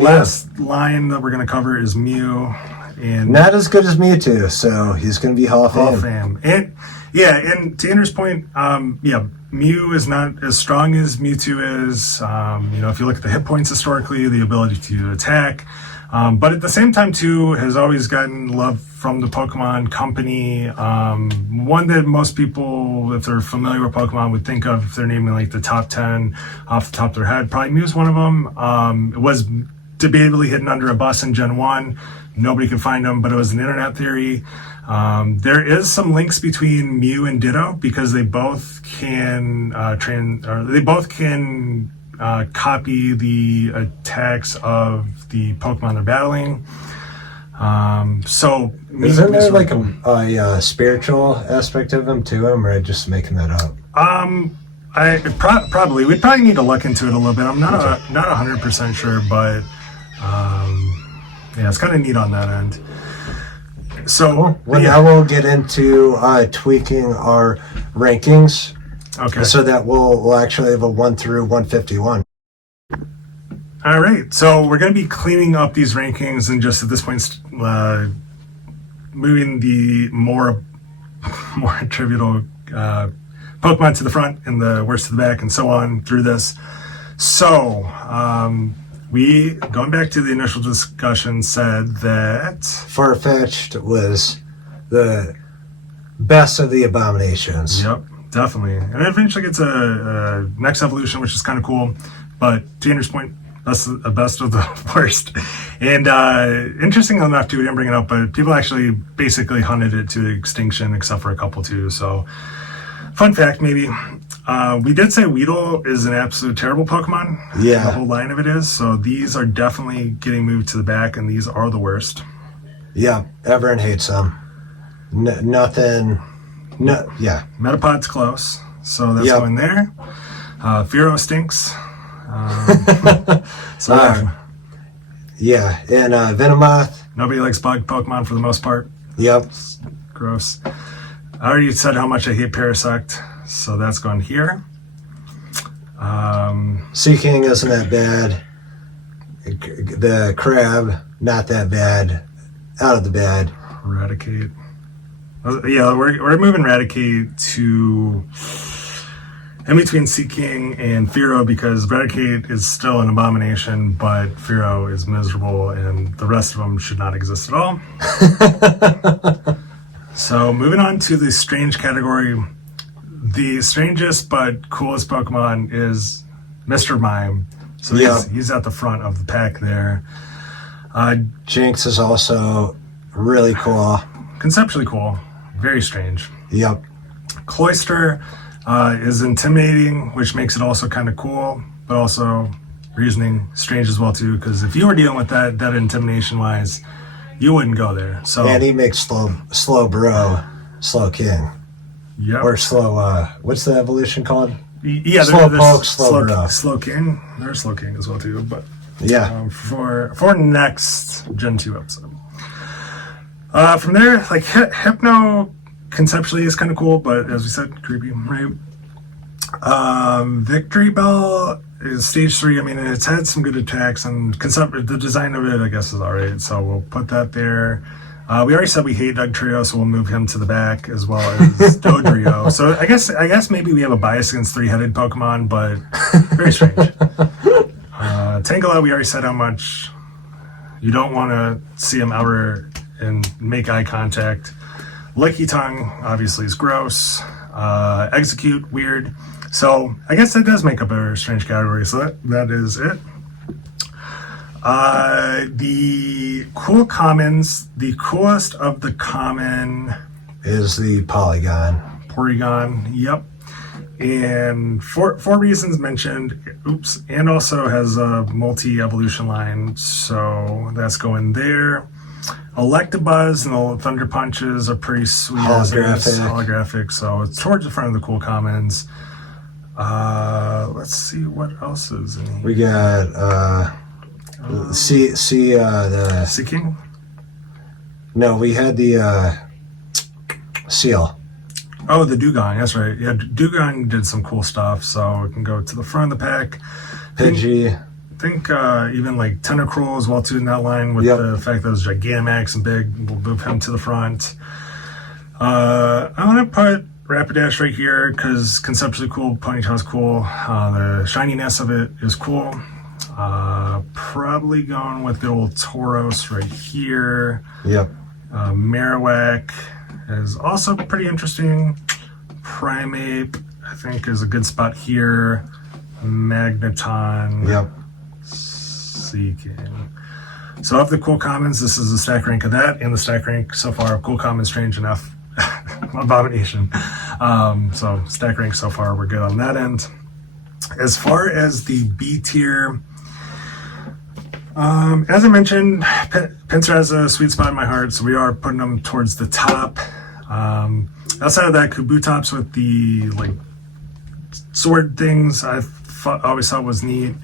last line that we're going to cover is Mew. And not as good as Mewtwo, so he's going to be Hall of Fame. And and to Andrew's point, Mew is not as strong as Mewtwo is. If you look at the hit points historically, the ability to attack, but at the same time too, has always gotten love from the Pokemon Company. One that most people, if they're familiar with Pokemon, would think of if they're naming like the top 10 off the top of their head. Probably Mew's one of them. It was debatably hidden under a bus in Gen 1. Nobody could find them, but it was an internet theory. There is some links between Mew and Ditto because they both can copy the attacks of the Pokemon they're battling. So isn't there like a spiritual aspect of him to him, or am I just making that up? Probably we'd probably need to look into it a little bit. I'm not 100% sure, but it's kind of neat on that end. So now we'll get into tweaking our rankings. Okay. So that we'll actually have a 1 through 151. All right. So we're going to be cleaning up these rankings and just at this point moving the more trivial Pokemon to the front and the worst to the back and so on through this. So we, going back to the initial discussion, said that Farfetch'd was the best of the abominations. Yep, definitely. And it eventually gets a next evolution, which is kind of cool. But to Andrew's point, that's the best of the worst. And interesting enough, too, we didn't bring it up, but people actually basically hunted it to extinction, except for a couple, too. So, fun fact, maybe. We did say Weedle is an absolute terrible Pokemon. Yeah. The whole line of it is. So these are definitely getting moved to the back, and these are the worst. Yeah, everyone hates them. Nothing. No, yeah. Metapod's close, so that's going there. Fearow stinks. Yeah, and Venomoth. Nobody likes bug Pokemon for the most part. Yep. It's gross. I already said how much I hate Parasect. So that's going here. Seaking isn't that bad. The Crab, not that bad. Out of the bad. Eradicate. Yeah, we're moving Eradicate to in between Seaking and Fearow because Eradicate is still an abomination, but Fearow is miserable and the rest of them should not exist at all. So moving on to the strange category. The strangest but coolest Pokemon is Mr. Mime. So he's at the front of the pack there. Jinx is also really cool. Conceptually cool. Very strange. Yep. Cloyster is intimidating, which makes it also kind of cool, but also reasoning strange as well too, because if you were dealing with that intimidation-wise, you wouldn't go there. So and he makes slow bro, slow king. Yep. Or slow, what's the evolution called? Yeah, Slowpoke, slow bro. Slow king. There's slow king as well too, but yeah. For next Gen 2 episode. From there, like Hypno conceptually is kind of cool, but as we said, creepy, right? Victreebell is stage 3. I mean, it's had some good attacks, and the design of it, I guess, is alright. So we'll put that there. We already said we hate Dugtrio, so we'll move him to the back as well as Dugtrio. So I guess maybe we have a bias against 3-headed Pokemon, but very strange. Tangela, we already said how much you don't want to see him ever and make eye contact. Licky Tongue, obviously, is gross. Execute, weird. So I guess that does make up a strange category. So that is it. The cool commons, the coolest of the common is the Porygon. Yep. And for reasons mentioned, and also has a multi-evolution line, so that's going there. Electabuzz and the Thunder Punches are pretty sweet. Holographic, so it's towards the front of the cool commons. Let's see what else is in here. We got the Seeking? No, we had the Seal. Oh, the Dugong, that's right. Yeah, Dugong did some cool stuff, so it can go to the front of the pack. Pidgey. I think even like Tentacruel as well too in that line with the fact that it was Gigantamax and big. We'll move him to the front. I want to put Rapidash right here because conceptually cool, Ponytail's cool. The shininess of it is cool. Probably going with the old Tauros right here. Yep. Marowak is also pretty interesting. Primape, I think, is a good spot here. Magneton. Yep. Seeking. So of the cool commons, this is the stack rank of that, and the stack rank so far of cool commons, strange enough. Abomination. So stack rank so far, we're good on that end. As far as the B tier, as I mentioned, Pinsir has a sweet spot in my heart, so we are putting them towards the top. Outside of that, Kabutops with the like sword things, I always thought was neat.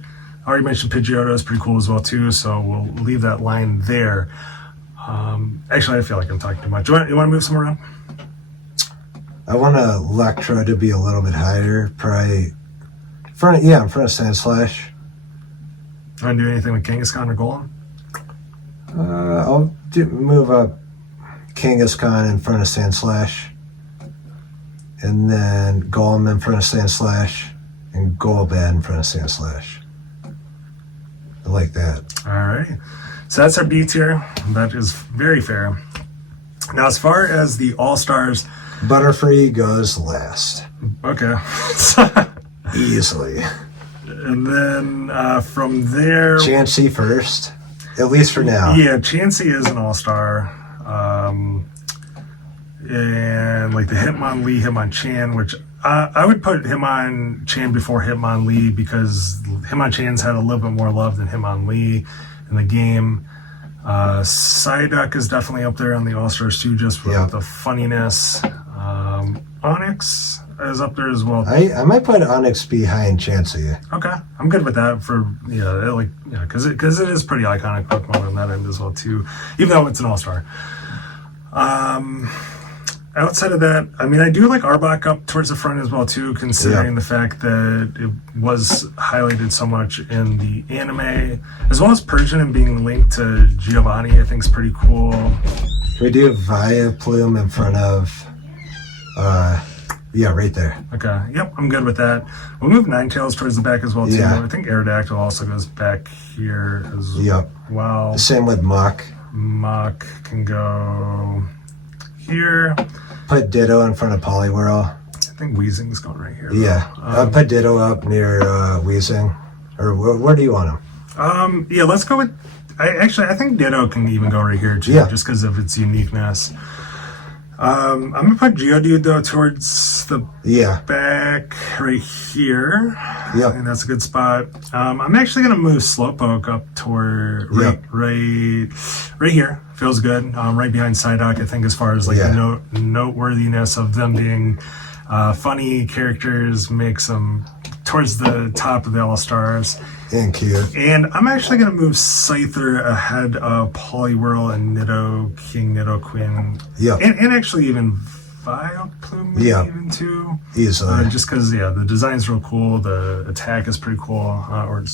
I already mentioned Pidgeotto is pretty cool as well too, so we'll leave that line there. Actually, I feel like I'm talking too much. You want to move somewhere around? I want Electrode to be a little bit higher, probably in front of Sandslash. You want to do anything with Kangaskhan or Golem? I'll move up Kangaskhan in front of Sandslash, and then Golem in front of Sandslash, and Golbat in front of Sandslash. I like that. All right. So that's our B tier. That is very fair. Now, as far as the All-Stars... Butterfree goes last. Okay. Easily. And then from there... Chansey first, at least for now. Yeah, Chansey is an All-Star. And like the Hitmonlee, Hitmonchan, which I would put Hitmonchan before Hitmonlee because Hitmonchan's had a little bit more love than Hitmonlee in the game. Psyduck is definitely up there on the All-Stars too, just for the funniness. Onyx is up there as well. I might put Onyx behind Chansey. Okay, I'm good with that because it is pretty iconic Pokemon on that end as well too, even though it's an All-Star. Outside of that, I mean, I do like Arbok up towards the front as well too, considering the fact that it was highlighted so much in the anime, as well as Persian and being linked to Giovanni. I think is pretty cool. Can we do Vileplume in front of? Right there. Okay. Yep, I'm good with that. We'll move Ninetales towards the back as well too. I think Aerodactyl also goes back here as well. Same with Muk. Muk can go here. Put Ditto in front of Poliwhirl. I think Weezing's going right here. Yeah. I'll put Ditto up near Weezing. Or where do you want him? Let's go with... I think Ditto can even go right here too, just because of its uniqueness. I'm going to put Geodude, though, towards the back right here. Yeah. I think that's a good spot. I'm actually going to move Slowpoke up toward right here. Feels good. Right behind Psyduck, I think, as far as like the noteworthiness of them being funny characters makes them towards the top of the All-Stars. And cute. And I'm actually going to move Scyther ahead of Poliwhirl and King Nidoqueen. Yeah. And actually even Vileplume, maybe Yeah. even 2. Easily. Just because, the design's real cool, the attack is pretty cool, or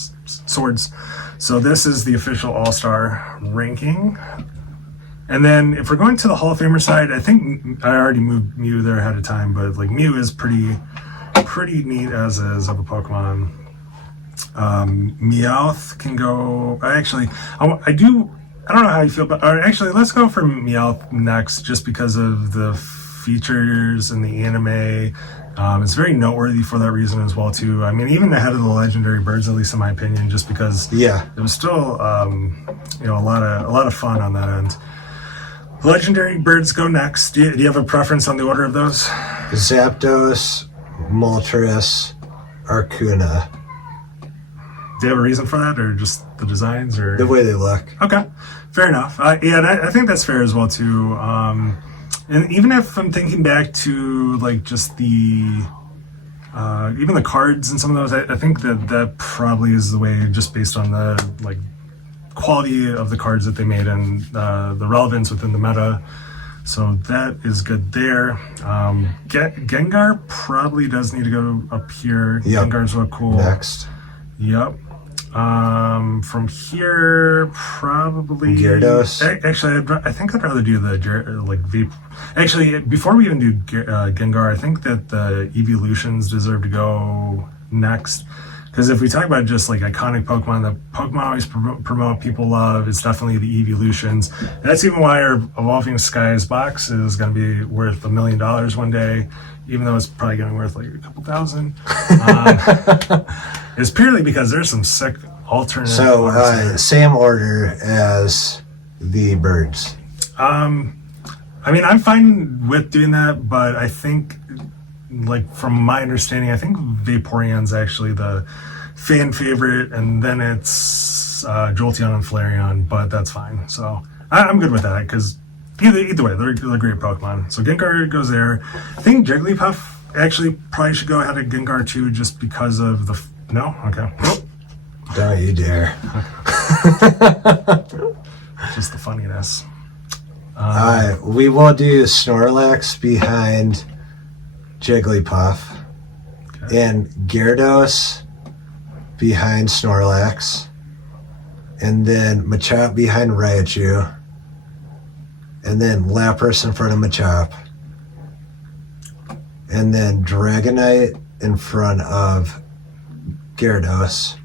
swords. So this is the official All-Star ranking. And then if we're going to the Hall of Famer side, I think I already moved Mew there ahead of time, but like Mew is pretty neat as is of a Pokemon. Meowth can go. I don't know how you feel, but actually, let's go for Meowth next, just because of the features in the anime. It's very noteworthy for that reason as well, too. I mean, even ahead of the legendary birds, at least in my opinion, just because it was still, a lot of fun on that end. Legendary birds go next. Do you have a preference on the order of those? Zapdos, Moltres, Arcuna. Do you have a reason for that, or just the designs, or The way they look. Okay, fair enough. And I think that's fair as well too. And even if I'm thinking back to like just the even the cards and some of those, I think that probably is the way, just based on the like quality of the cards that they made and the relevance within the meta. So that is good there. Gengar probably does need to go up here. Yep. Gengar's look cool. Next. Yep. From here, probably Gyarados. Actually, I think I'd rather do the like V. Actually, before we even do Gengar, I think that the evolutions deserve to go next. Because if we talk about just like iconic Pokemon that Pokemon always promote, people love, it's definitely the evolutions. And that's even why our Evolving Skies box is going to be worth $1 million one day, even though it's probably going to be worth like a couple thousand. It's purely because there's some sick alternate. So, same order as the birds. I mean, I'm fine with doing that, but I think, like, from my understanding, I think Vaporeon's actually the fan favorite, and then it's Jolteon and Flareon, but that's fine. So I'm good with that, because either way, they're great Pokemon. So Gengar goes there. I think Jigglypuff actually probably should go ahead of Gengar too, just because of the... No? Okay. Don't you dare. Just the funniness. We will do Snorlax behind Jigglypuff, and Gyarados behind Snorlax, and then Machamp behind Raichu, and then Lapras in front of Machamp, and then Dragonite in front of Gyarados,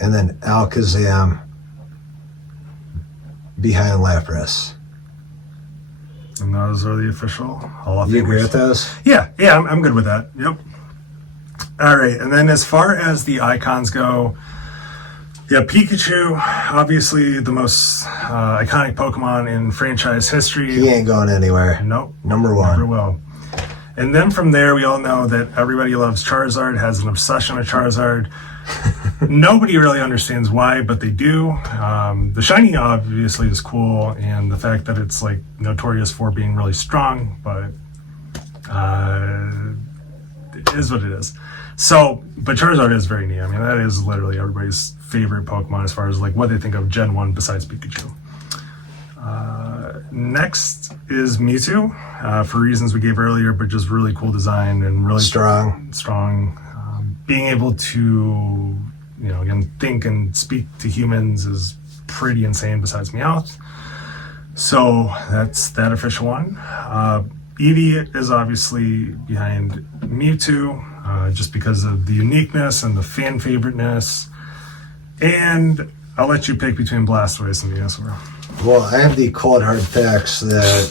and then Alakazam behind Lapras. And those are the official Hall of Famers. You agree with those? Yeah, I'm good with that. Yep. All right, and then as far as the icons go, Pikachu, obviously the most iconic Pokemon in franchise history. He ain't going anywhere. Nope. Number one. Never will. And then from there, we all know that everybody loves Charizard, has an obsession with Charizard. Nobody really understands why, but they do. The shiny obviously is cool, and the fact that it's like notorious for being really strong, but it is what it is. So, but Charizard is very neat. I mean, that is literally everybody's favorite Pokemon as far as like what they think of Gen 1 besides Pikachu. Next is Mewtwo, for reasons we gave earlier, but just really cool design and really strong. Being able to, again, think and speak to humans is pretty insane besides Meowth. So that's that official one. Eevee is obviously behind Mewtwo, just because of the uniqueness and the fan favoriteness. And I'll let you pick between Blastoise and Venusaur. Well, I have the cold hard facts that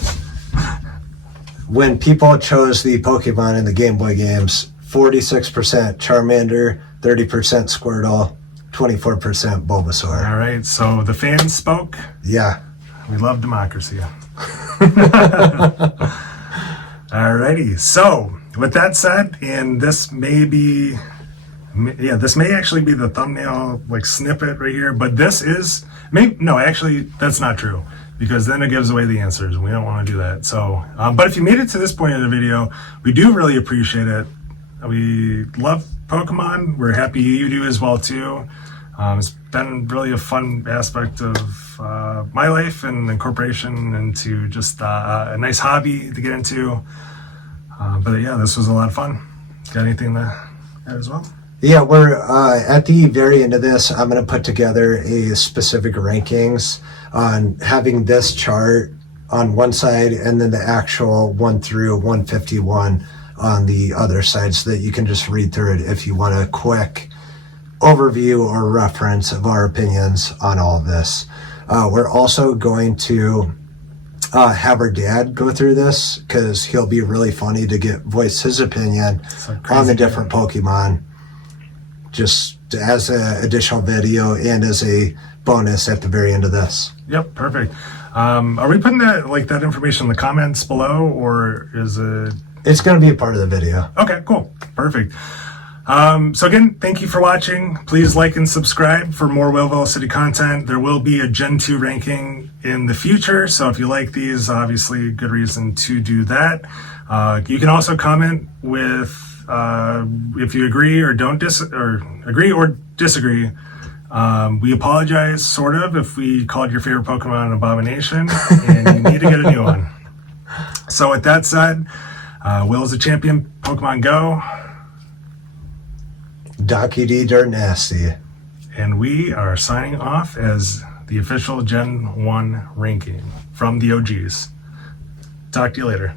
when people chose the Pokemon in the Game Boy games, 46% Charmander, 30% Squirtle, 24% Bulbasaur. All right, so the fans spoke. Yeah. We love democracy. Alrighty, so with that said, and this may actually be the thumbnail like snippet right here, but this is actually that's not true, because then it gives away the answers and we don't want to do that. So but if you made it to this point in the video, we do really appreciate it. We love Pokemon. We're happy you do as well too. It's been really a fun aspect of my life and incorporation into just a nice hobby to get into. But yeah, this was a lot of fun. Got anything to add as well? Yeah, we're at the very end of this. I'm going to put together a specific rankings on having this chart on one side and then the actual 1 through 151 on the other side, so that you can just read through it if you want a quick overview or reference of our opinions on all of this. We're also going to have our dad go through this, because he'll be really funny to voice his opinion on the different Pokemon, just as an additional video and as a bonus at the very end of this. Yep, perfect. Are we putting that information in the comments below, or is it? It's going to be a part of the video. Okay, cool, perfect. So again, thank you for watching. Please like and subscribe for more Whale City content. There will be a Gen 2 ranking in the future, so if you like these, obviously good reason to do that. You can also comment with if you agree or agree or disagree. We apologize, sort of, if we called your favorite Pokemon an abomination, and you need to get a new one. So with that said, Will is a champion. Pokemon Go. Donkey D Dirt Nasty. And we are signing off as the official Gen 1 ranking from the OGs. Talk to you later.